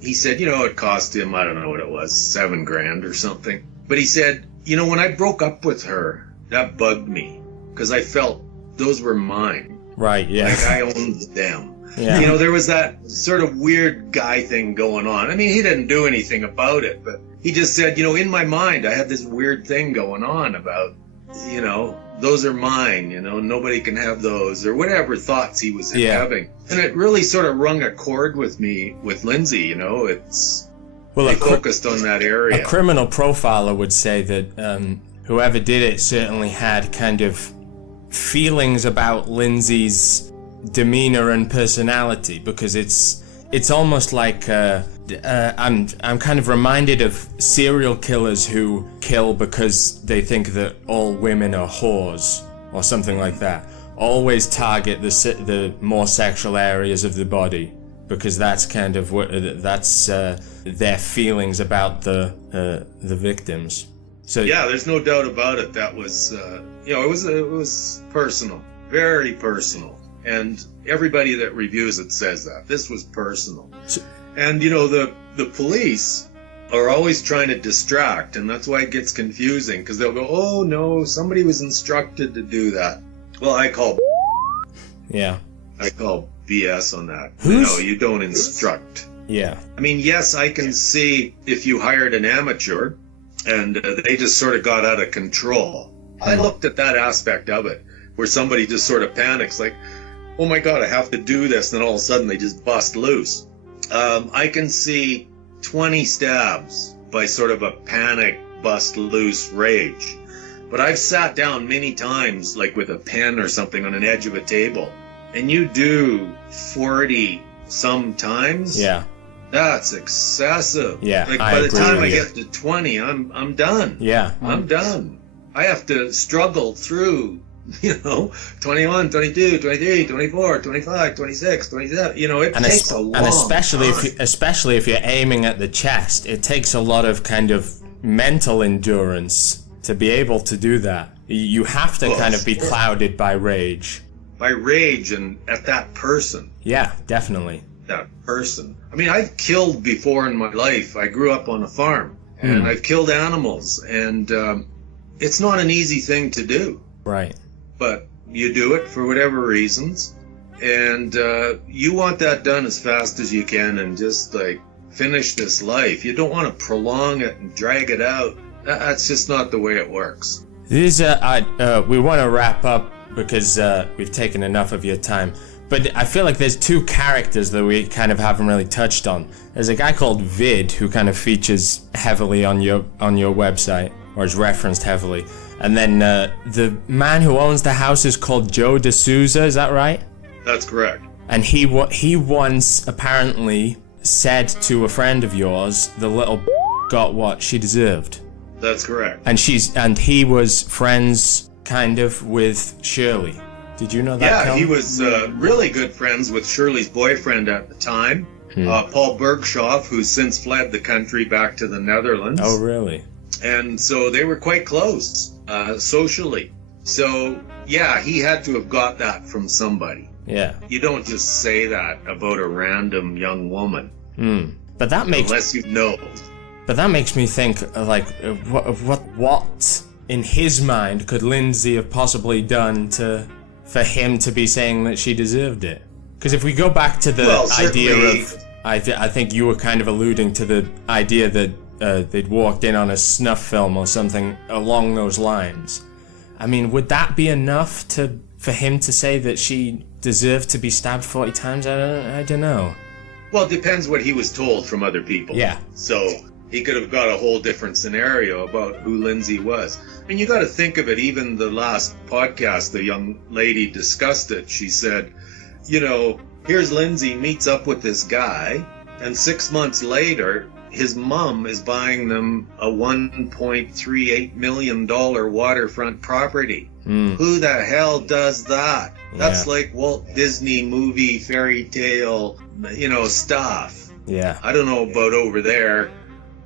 he said, it cost him, I don't know what it was, $7,000 or something. But he said, when I broke up with her, that bugged me, because I felt those were mine. Right, yeah. Like I owned them. Yeah. There was that sort of weird guy thing going on. I mean, he didn't do anything about it, but he just said, in my mind, I had this weird thing going on about, those are mine, nobody can have those, or whatever thoughts he was having. And it really sort of rung a chord with me, with Lindsay, it's, they focused on that area. A criminal profiler would say that whoever did it certainly had kind of feelings about Lindsay's demeanor and personality, because it's almost like I'm kind of reminded of serial killers who kill because they think that all women are whores or something like that. Always target the more sexual areas of the body, because that's kind of their feelings about the victims. So yeah, there's no doubt about it. That was it was personal, very personal. And everybody that reviews it says that. This was personal. And, the police are always trying to distract, and that's why it gets confusing, because they'll go, oh, no, somebody was instructed to do that. Well, I call BS on that. No, you don't instruct. Yeah. I mean, yes, I can see if you hired an amateur, and they just sort of got out of control. I looked at that aspect of it, where somebody just sort of panics, like, oh my God, I have to do this, and then all of a sudden they just bust loose. I can see 20 stabs by sort of a panic, bust loose rage. But I've sat down many times, like with a pen or something on an edge of a table, and you do 40 sometimes. Yeah. That's excessive. Yeah, like by the time I get to 20, I'm done. Yeah. I'm done. I have to struggle through 21, 22, 23, 24, 25, 26, 27. It takes a long time. And especially if you're aiming at the chest, it takes a lot of kind of mental endurance to be able to do that. You have to kind of be clouded by rage. By rage and at that person. Yeah, definitely. That person. I mean, I've killed before in my life. I grew up on a farm, and I've killed animals, and it's not an easy thing to do. Right. But you do it for whatever reasons, and you want that done as fast as you can and just like finish this life. You don't want to prolong it and drag it out. That's just not the way it works. We want to wrap up because we've taken enough of your time. But I feel like there's two characters that we kind of haven't really touched on. There's a guy called Vid who kind of features heavily on your website, or is referenced heavily. And then the man who owns the house is called Joe D'Souza, is that right? That's correct. And he once apparently said to a friend of yours, the little got what she deserved. That's correct. And he was friends kind of with Shirley. Did you know that? Yeah, Kel? he was really good friends with Shirley's boyfriend at the time, Paul Bergshoff, who's since fled the country back to the Netherlands. Oh, really? And so they were quite close socially. So, yeah, he had to have got that from somebody. Yeah. You don't just say that about a random young woman. But that makes... Unless you know. But that makes me think, like, what in his mind could Lindsay have possibly done for him to be saying that she deserved it? Because if we go back to the idea of... I think you were kind of alluding to the idea that they'd walked in on a snuff film or something along those lines. I mean, would that be enough for him to say that she deserved to be stabbed 40 times? I don't know. Well, it depends what he was told from other people. Yeah. So he could have got a whole different scenario about who Lindsay was. And you got to think of it, even the last podcast, the young lady discussed it. She said, you know, here's Lindsay meets up with this guy, and 6 months later, his mom is buying them a $1.38 million waterfront property. Who the hell does that? That's like Walt Disney movie fairy tale, stuff. Yeah. I don't know about over there.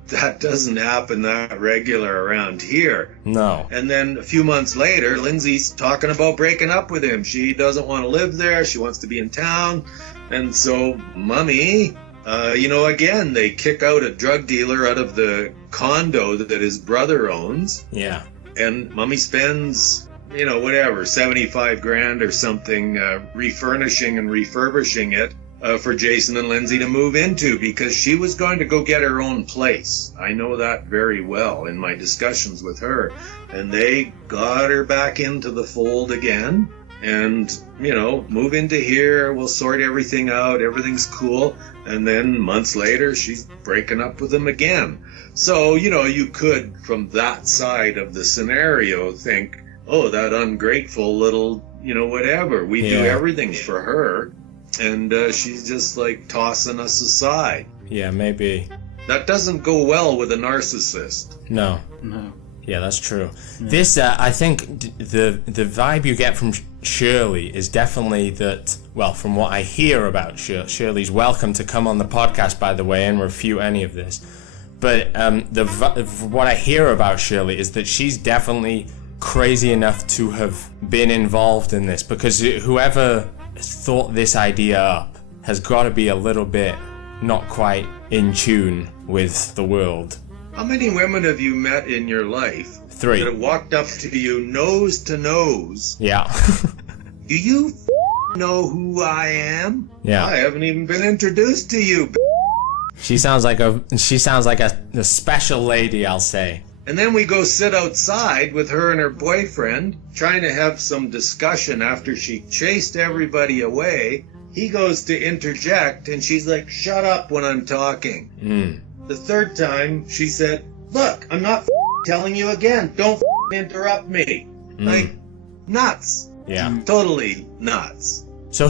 That doesn't happen that regular around here. No. And then a few months later, Lindsay's talking about breaking up with him. She doesn't want to live there. She wants to be in town. And so, Mummy... again, they kick out a drug dealer out of the condo that his brother owns. Yeah. And Mummy spends, $75,000 or something refurnishing and refurbishing it for Jason and Lindsay to move into, because she was going to go get her own place. I know that very well in my discussions with her. And they got her back into the fold again. And, move into here, we'll sort everything out, everything's cool. And then months later, she's breaking up with him again. So, you could, from that side of the scenario, think, oh, that ungrateful little, whatever. We do everything for her. And she's just like tossing us aside. Yeah, maybe. That doesn't go well with a narcissist. No. Yeah, that's true. Yeah. This, I think, the vibe you get from Shirley is definitely that, well, from what I hear about Shirley's welcome to come on the podcast, by the way, and refute any of this. But what I hear about Shirley is that she's definitely crazy enough to have been involved in this, because whoever thought this idea up has got to be a little bit not quite in tune with the world. How many women have you met in your life? 3. That have walked up to you nose to nose? Yeah. Do you know who I am? Yeah. I haven't even been introduced to you. She sounds like a special lady, I'll say. And then we go sit outside with her and her boyfriend, trying to have some discussion after she chased everybody away. He goes to interject, and she's like, shut up when I'm talking. The third time, she said, look, I'm not telling you again. Don't interrupt me. Like, nuts. Yeah. Totally nuts. So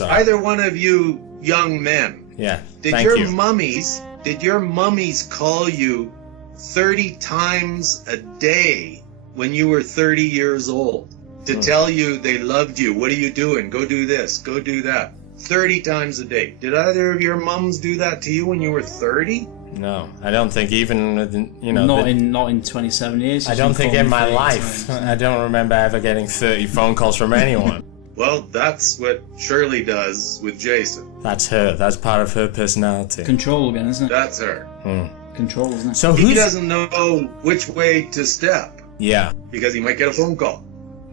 either one of you young men, did your mummies call you 30 times a day when you were 30 years old to tell you they loved you? What are you doing? Go do this. Go do that. 30 times a day. Did either of your mums do that to you when you were 30? No, I don't think even, Not in 27 years. I don't think in my life. I don't remember ever getting 30 phone calls from anyone. Well, that's what Shirley does with Jason. That's her. That's part of her personality. Control again, isn't it? That's her. Control, isn't it? So he doesn't know which way to step. Yeah. Because he might get a phone call.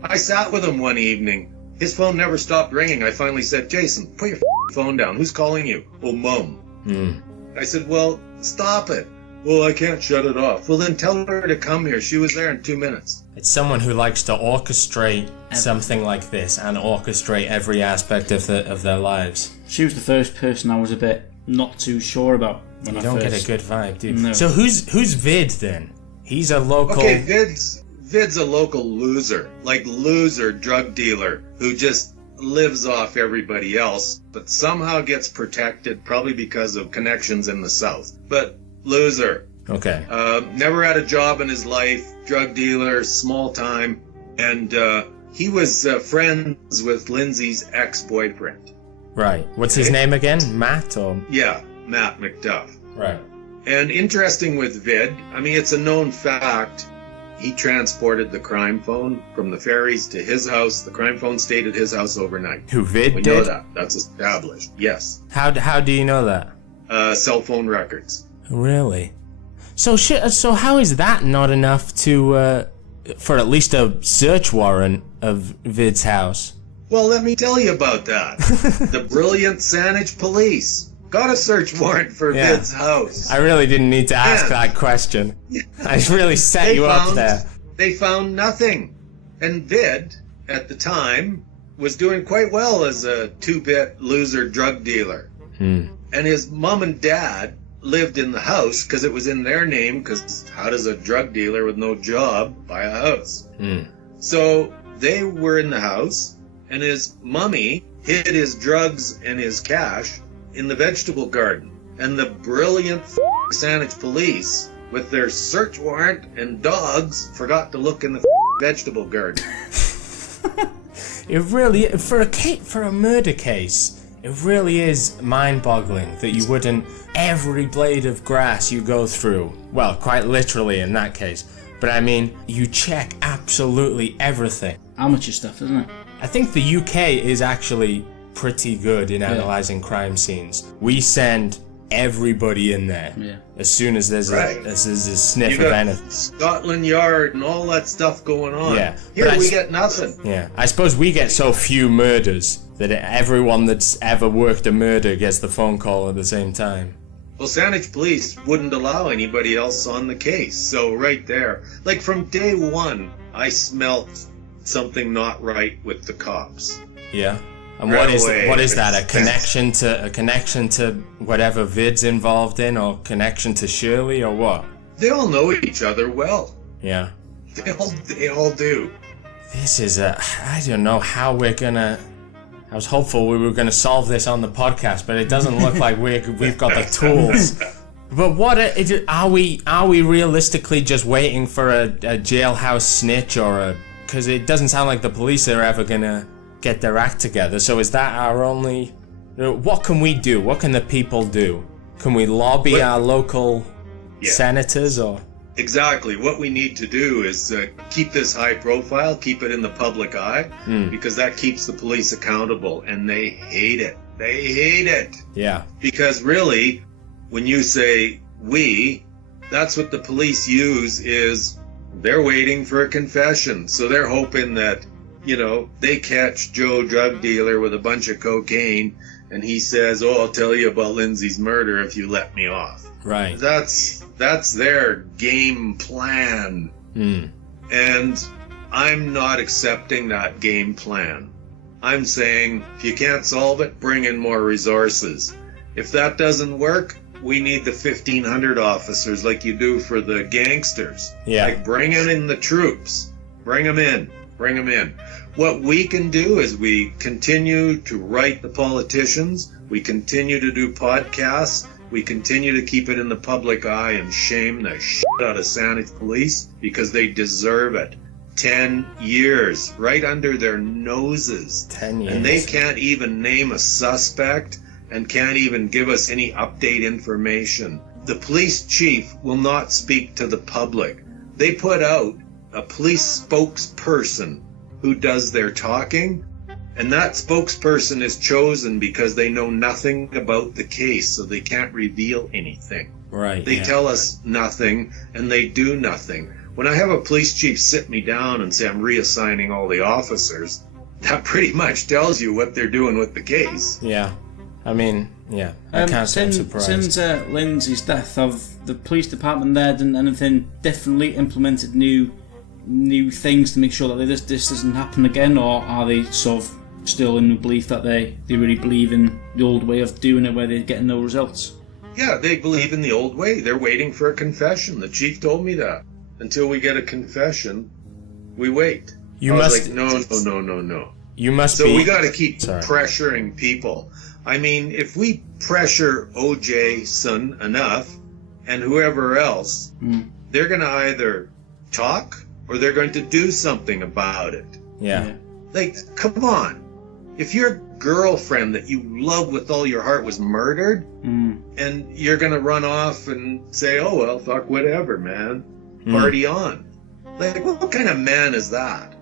I sat with him one evening. His phone never stopped ringing. I finally said, Jason, put your phone down. Who's calling you? Oh, Mum. I said, well, stop it. Well, I can't shut it off. Well, then tell her to come here. She was there in 2 minutes. It's someone who likes to orchestrate something like this and orchestrate every aspect of their lives. She was the first person I was a bit not too sure about. You don't get a good vibe, do you? No. So who's Vid then? He's a local... Okay, Vid's a local loser. Like loser drug dealer who just lives off everybody else, but somehow gets protected, probably because of connections in the South. But loser. Okay. Never had a job in his life, drug dealer, small time, and he was friends with Lindsay's ex-boyfriend. Right. What's his name again? Matt or? Yeah, Matt McDuff. Right. And interesting with Vid, I mean, it's a known fact, he transported the crime phone from the ferries to his house. The crime phone stayed at his house overnight. Who, Vid we did? know that. That's established. Yes. How do you know that? Cell phone records. Really? So how is that not enough to for at least a search warrant of Vid's house? Well, let me tell you about that. The brilliant Saanich police got a search warrant for Vid's house. I really didn't need to ask that question. I really set you up there. They found nothing. And Vid, at the time, was doing quite well as a two-bit loser drug dealer. And his mom and dad lived in the house because it was in their name, because how does a drug dealer with no job buy a house? So they were in the house, and his mommy hid his drugs and his cash in the vegetable garden. And the brilliant Saanich police, with their search warrant and dogs, forgot to look in the vegetable garden. It really, for a murder case, it really is mind-boggling that you wouldn't, every blade of grass you go through, well, quite literally in that case, but I mean, you check absolutely everything. Amateur stuff, isn't it? I think the UK is actually pretty good in analysing crime scenes. We send everybody in there as soon as there's a sniff of anything. Scotland Yard and all that stuff going on. Yeah. Here we get nothing. Yeah. I suppose we get so few murders that everyone that's ever worked a murder gets the phone call at the same time. Well, Saanich police wouldn't allow anybody else on the case. So right there, like from day one, I smelt something not right with the cops. Yeah. And right what is that? A connection to whatever Vid's involved in, or connection to Shirley, or what? They all know each other well. Yeah. They all do. This is I don't know how we're gonna. I was hopeful we were gonna solve this on the podcast, but it doesn't look like we've got the tools. But what are we realistically just waiting for a jailhouse snitch or a? Because it doesn't sound like the police are ever gonna get their act together. So is that our only? What can we do? What can the people do? Can we lobby our local senators or? Exactly. What we need to do is keep this high profile, keep it in the public eye, because that keeps the police accountable, and they hate it. They hate it. Yeah. Because really, when you say we, that's what the police use is they're waiting for a confession. So they're hoping that, they catch Joe drug dealer with a bunch of cocaine and he says, I'll tell you about Lindsay's murder if you let me off. Right. That's their game plan. And I'm not accepting that game plan. I'm saying if you can't solve it, bring in more resources. If that doesn't work, we need the 1,500 officers like you do for the gangsters. Yeah. Like bring in the troops. Bring them in. What we can do is we continue to write the politicians. We continue to do podcasts. We continue to keep it in the public eye and shame the shit out of Saanich police because they deserve it. 10 years right under their noses. 10 years. And they can't even name a suspect and can't even give us any update information. The police chief will not speak to the public. They put out a police spokesperson who does their talking, and that spokesperson is chosen because they know nothing about the case, so they can't reveal anything. Right. They tell us nothing, and they do nothing. When I have a police chief sit me down and say I'm reassigning all the officers, that pretty much tells you what they're doing with the case. Yeah. I mean, yeah, I can't say I'm surprised. Since Lindsay's death, have the police department there done anything differently, implemented new things to make sure that this doesn't happen again, or are they sort of still in the belief that they really believe in the old way of doing it where they're getting no results? Yeah, they believe in the old way. They're waiting for a confession. The chief told me that. Until we get a confession, we wait. I was like, no. You must So be... we got to keep Sorry. pressuring people. I mean, if we pressure O.J. son enough and whoever else, they're going to either talk or they're going to do something about it. Yeah. Like, come on. If your girlfriend that you love with all your heart was murdered, and you're going to run off and say, oh, well, fuck, whatever, man. Party on. Like, what kind of man is that?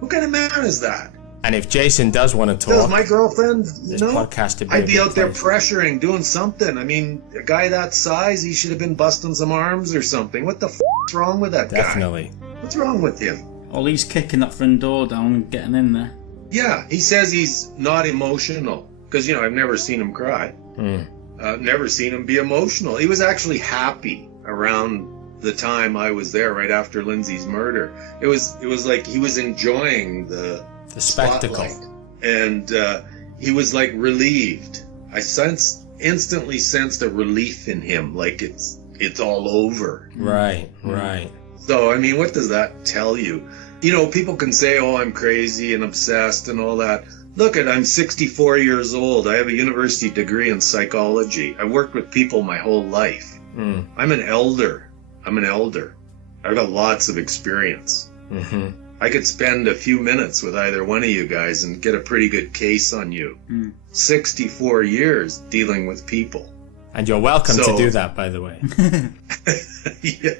What kind of man is that? And if Jason does want to Does talk, my girlfriend, this podcast would be I'd a be good out there place. pressuring, doing something. I mean, a guy that size, he should have been busting some arms or something. What the f***'s wrong with that Definitely. guy? What's wrong with him? Or at least kicking that front door down and getting in there. Yeah, he says he's not emotional. Because, you know, I've never seen him cry. Never seen him be emotional. He was actually happy around the time I was there, right after Lindsay's murder. It was like he was enjoying the spectacle. spotlight. And he was like relieved. I instantly sensed a relief in him, like it's all over. Right. So, I mean, what does that tell you? You know, people can say, oh, I'm crazy and obsessed and all that. Look, I'm 64 years old. I have a university degree in psychology. I worked with people my whole life. I'm an elder. I've got lots of experience. I could spend a few minutes with either one of you guys and get a pretty good case on you. 64 years dealing with people. And you're welcome to do that, by the way. Yeah.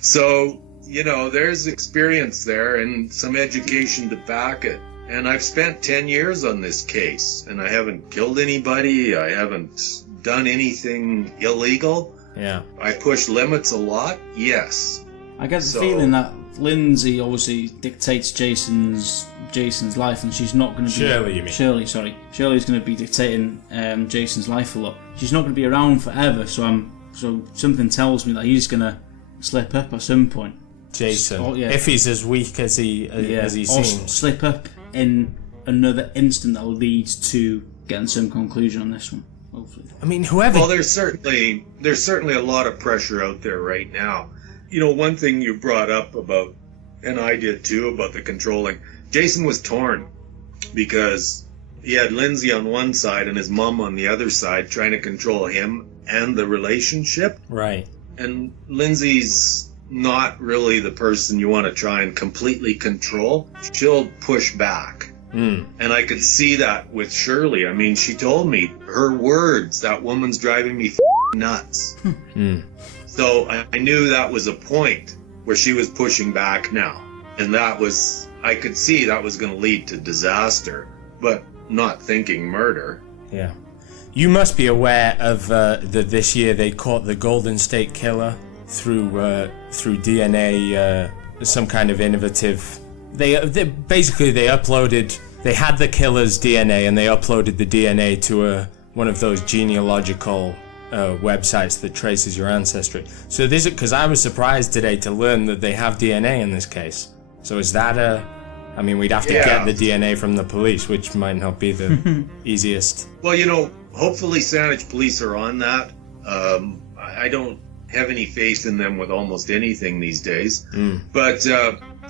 So, you know, there's experience there and some education to back it. And I've spent 10 years on this case, and I haven't killed anybody. I haven't done anything illegal. Yeah. I push limits a lot, yes. I get the feeling that Lindsay obviously dictates Jason's life, and she's not going to be... Shirley, you mean? Shirley's going to be dictating Jason's life a lot. She's not going to be around forever, so something tells me that he's going to slip up at some point. Jason, yeah. if he's as weak as he Or seems. slip up in another instant that will lead to getting some conclusion on this one, hopefully. I mean, whoever... Well, there's certainly a lot of pressure out there right now. You know, one thing you brought up about, and I did too, about the controlling, Jason was torn because he had Lindsay on one side and his mom on the other side trying to control him and the relationship. Right. And Lindsay's not really the person you want to try and completely control. She'll push back. And I could see that with Shirley. I mean, she told me her words, that woman's driving me nuts. So I knew that was a point where she was pushing back now. And I could see that was going to lead to disaster, but not thinking murder. Yeah. You must be aware of that this year they caught the Golden State Killer through DNA, some kind of innovative... They uploaded... They had the killer's DNA and they uploaded the DNA to one of those genealogical websites that traces your ancestry. So this is because I was surprised today to learn that they have DNA in this case. So is that I mean, we'd have to get the DNA from the police, which might not be the easiest. Well, you know, hopefully Saanich police are on that. I don't have any faith in them with almost anything these days. But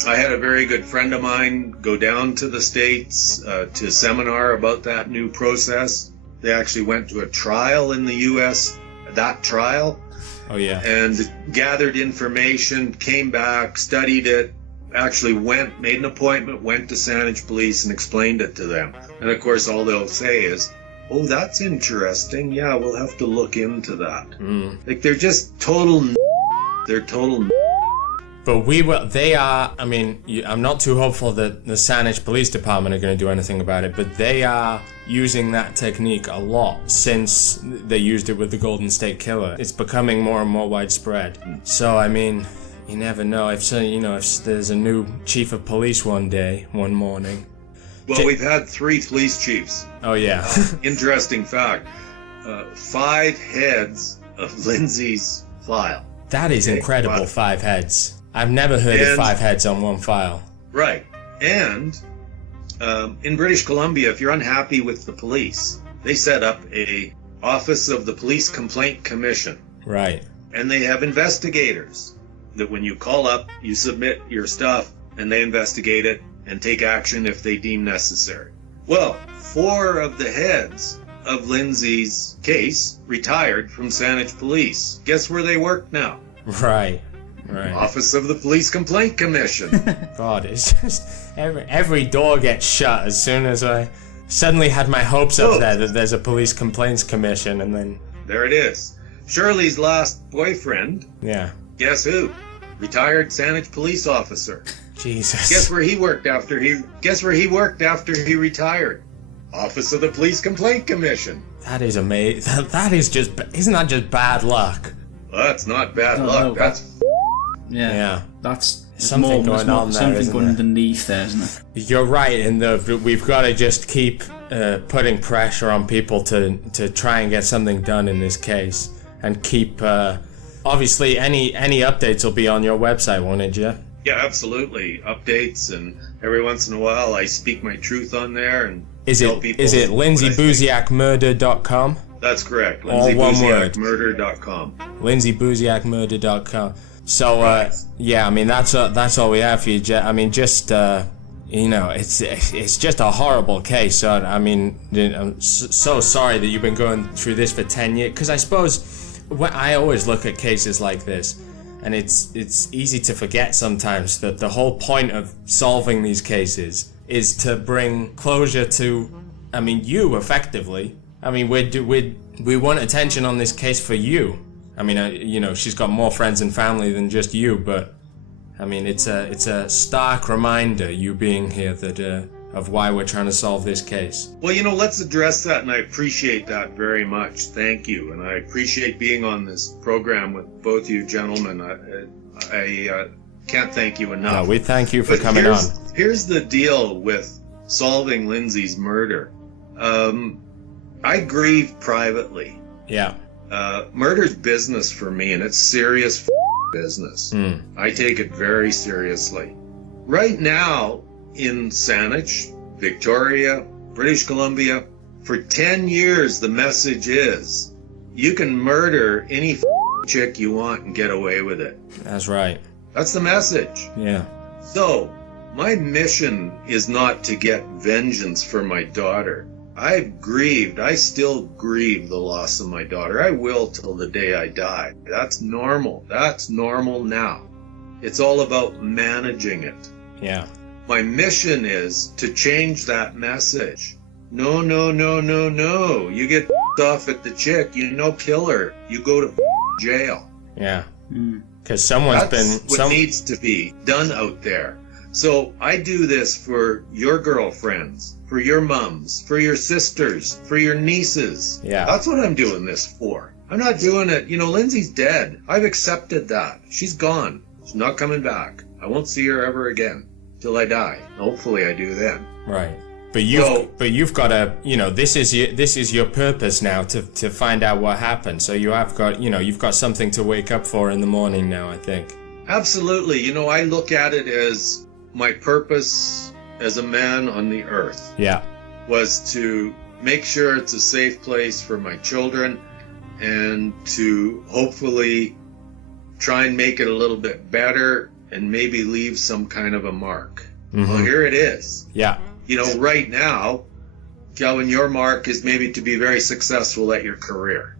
I had a very good friend of mine go down to the States to a seminar about that new process. They actually went to a trial in the U.S., that trial. Oh, yeah. And gathered information, came back, studied it, actually made an appointment, went to Saanich police and explained it to them. And of course, all they'll say is, oh, that's interesting. Yeah, we'll have to look into that. Like, they're just total They're total But they are, I mean, I'm not too hopeful that the Saanich Police Department are going to do anything about it, but they are using that technique a lot since they used it with the Golden State Killer. It's becoming more and more widespread. So, I mean, you never know. If there's a new chief of police one morning. Well, we've had 3 police chiefs. Oh, yeah. Interesting fact. 5 heads of Lindsay's file. That is incredible, 5 heads. I've never heard of 5 heads on one file. Right. And in British Columbia, if you're unhappy with the police, they set up a Office of the Police Complaint Commission. Right. And they have investigators that when you call up, you submit your stuff, and they investigate it, and take action if they deem necessary. Well, 4 of the heads of Lindsay's case retired from Saanich Police. Guess where they work now? Right. Office of the Police Complaint Commission. God, it's just every door gets shut as soon as I suddenly had my hopes up there that there's a police complaints commission, and then there it is. Shirley's last boyfriend. Yeah. Guess who? Retired Saanich police officer. Jesus. Guess where he worked after he retired? Office of the Police Complaint Commission. That is amazing. That is just, isn't that just bad luck? Well, that's not bad luck. No, that's yeah. That's something going on there, something isn't going there? underneath there, isn't it? You're right in we've got to just keep putting pressure on people to try and get something done in this case, and keep obviously any updates will be on your website, won't it, Jeff? Yeah, absolutely. Updates, and every once in a while I speak my truth on there and is tell it people. Is it LindsayBuziakMurder.com? That's correct. All one word. LindsayBuziakMurder.com. LindsayBuziakMurder.com. So yeah, I mean that's all we have for you, Jeff. I mean, just it's just a horrible case. So I mean, I'm so sorry that you've been going through this for 10 years. Because I suppose I always look at cases like this, and it's easy to forget sometimes that the whole point of solving these cases is to bring closure to, I mean, you effectively. I mean, we want attention on this case for you. I mean, she's got more friends and family than just you, but I mean, it's a stark reminder, you being here, that of why we're trying to solve this case. Well, let's address that, and I appreciate that very much. Thank you, and I appreciate being on this program with both you gentlemen. I can't thank you enough. No, we thank you for coming on. Here's the deal with solving Lindsay's murder. I grieve privately. Yeah. Murder's business for me, and it's serious business. I take it very seriously. Right now, in Saanich, Victoria, British Columbia, for 10 years the message is, you can murder any chick you want and get away with it. That's right. That's the message. Yeah. So, my mission is not to get vengeance for my daughter. I still grieve the loss of my daughter. I will till the day I die. That's normal. That's normal now. It's all about managing it. Yeah. My mission is to change that message. No, no, no, no, no. You get off at the chick, kill her. You go to jail. Yeah. Because someone's That's what needs to be done out there. So I do this for your girlfriends, for your mums, for your sisters, for your nieces. Yeah. That's what I'm doing this for. I'm not doing it. Lindsay's dead. I've accepted that. She's gone. She's not coming back. I won't see her ever again till I die. Hopefully I do then. Right. But you've got to, this is your purpose now, to find out what happened. So you have got, you've got something to wake up for in the morning now, I think. Absolutely. I look at it as my purpose as a man on the earth. Yeah. Was to make sure it's a safe place for my children, and to hopefully try and make it a little bit better and maybe leave some kind of a mark. Mm-hmm. Well, here it is. Yeah. Right now, Calvin, your mark is maybe to be very successful at your career.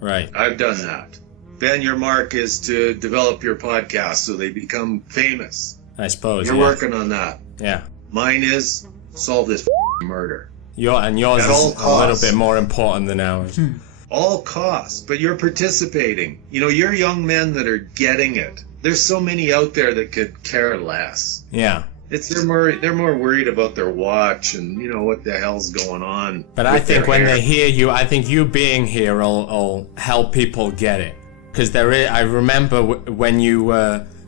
Right. I've done that. Ben, your mark is to develop your podcast so they become famous. I suppose. You're working on that. Yeah. Mine is solve this murder. Yours is a little bit more important than ours. All costs, but you're participating. You're young men that are getting it. There's so many out there that could care less. Yeah. They're more worried about their watch and what the hell's going on. But I think when they hear you, I think you being here will help people get it. Because I remember when you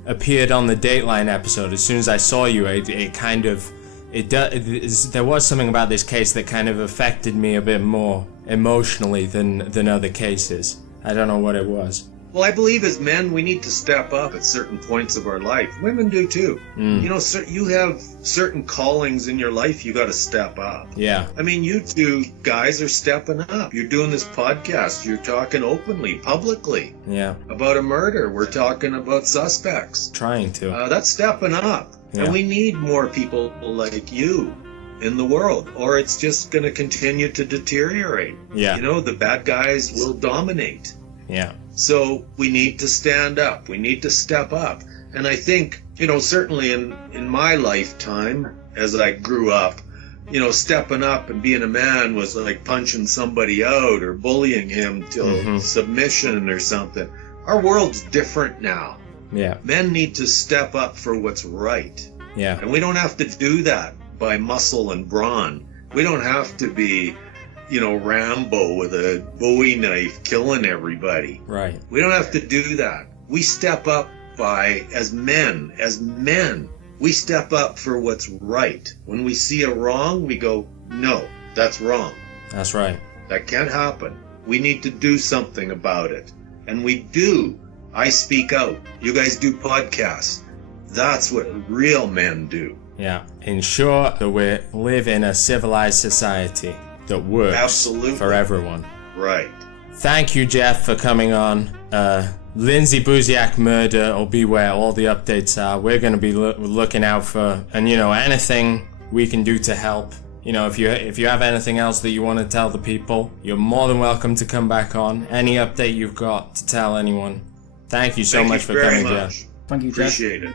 appeared on the Dateline episode. As soon as I saw you, there was something about this case that kind of affected me a bit more emotionally than other cases. I don't know what it was. Well, I believe as men, we need to step up at certain points of our life. Women do too. You have certain callings in your life, you got to step up. Yeah. I mean, you two guys are stepping up. You're doing this podcast. You're talking openly, publicly. Yeah. About a murder. We're talking about suspects. Trying to. That's stepping up. And we need more people like you in the world, or it's just going to continue to deteriorate. Yeah. You know, the bad guys will dominate. Yeah. So we need to stand up. We need to step up. And I think, you know, certainly in my lifetime, as I grew up, you know, stepping up and being a man was like punching somebody out or bullying him till submission or something. Our world's different now. Yeah. Men need to step up for what's right. Yeah. And we don't have to do that by muscle and brawn. We don't have to be, you know, Rambo with a Bowie knife killing everybody. Right. We don't have to do that. We step up by, as men, we step up for what's right. When we see a wrong, we go, no, that's wrong. That's right. That can't happen. We need to do something about it. And we do. I speak out. You guys do podcasts. That's what real men do. Yeah. Ensure that we live in a civilized society that works for everyone. Right. Thank you, Jeff, for coming on. Lindsay Buziak Murder, or beware, all the updates are. We're going to be looking out for, and you know, anything we can do to help. You know, if you have anything else that you want to tell the people, you're more than welcome to come back on. Any update you've got to tell anyone. Thank you so much for coming, Jeff. Thank you, Jeff. Appreciate it.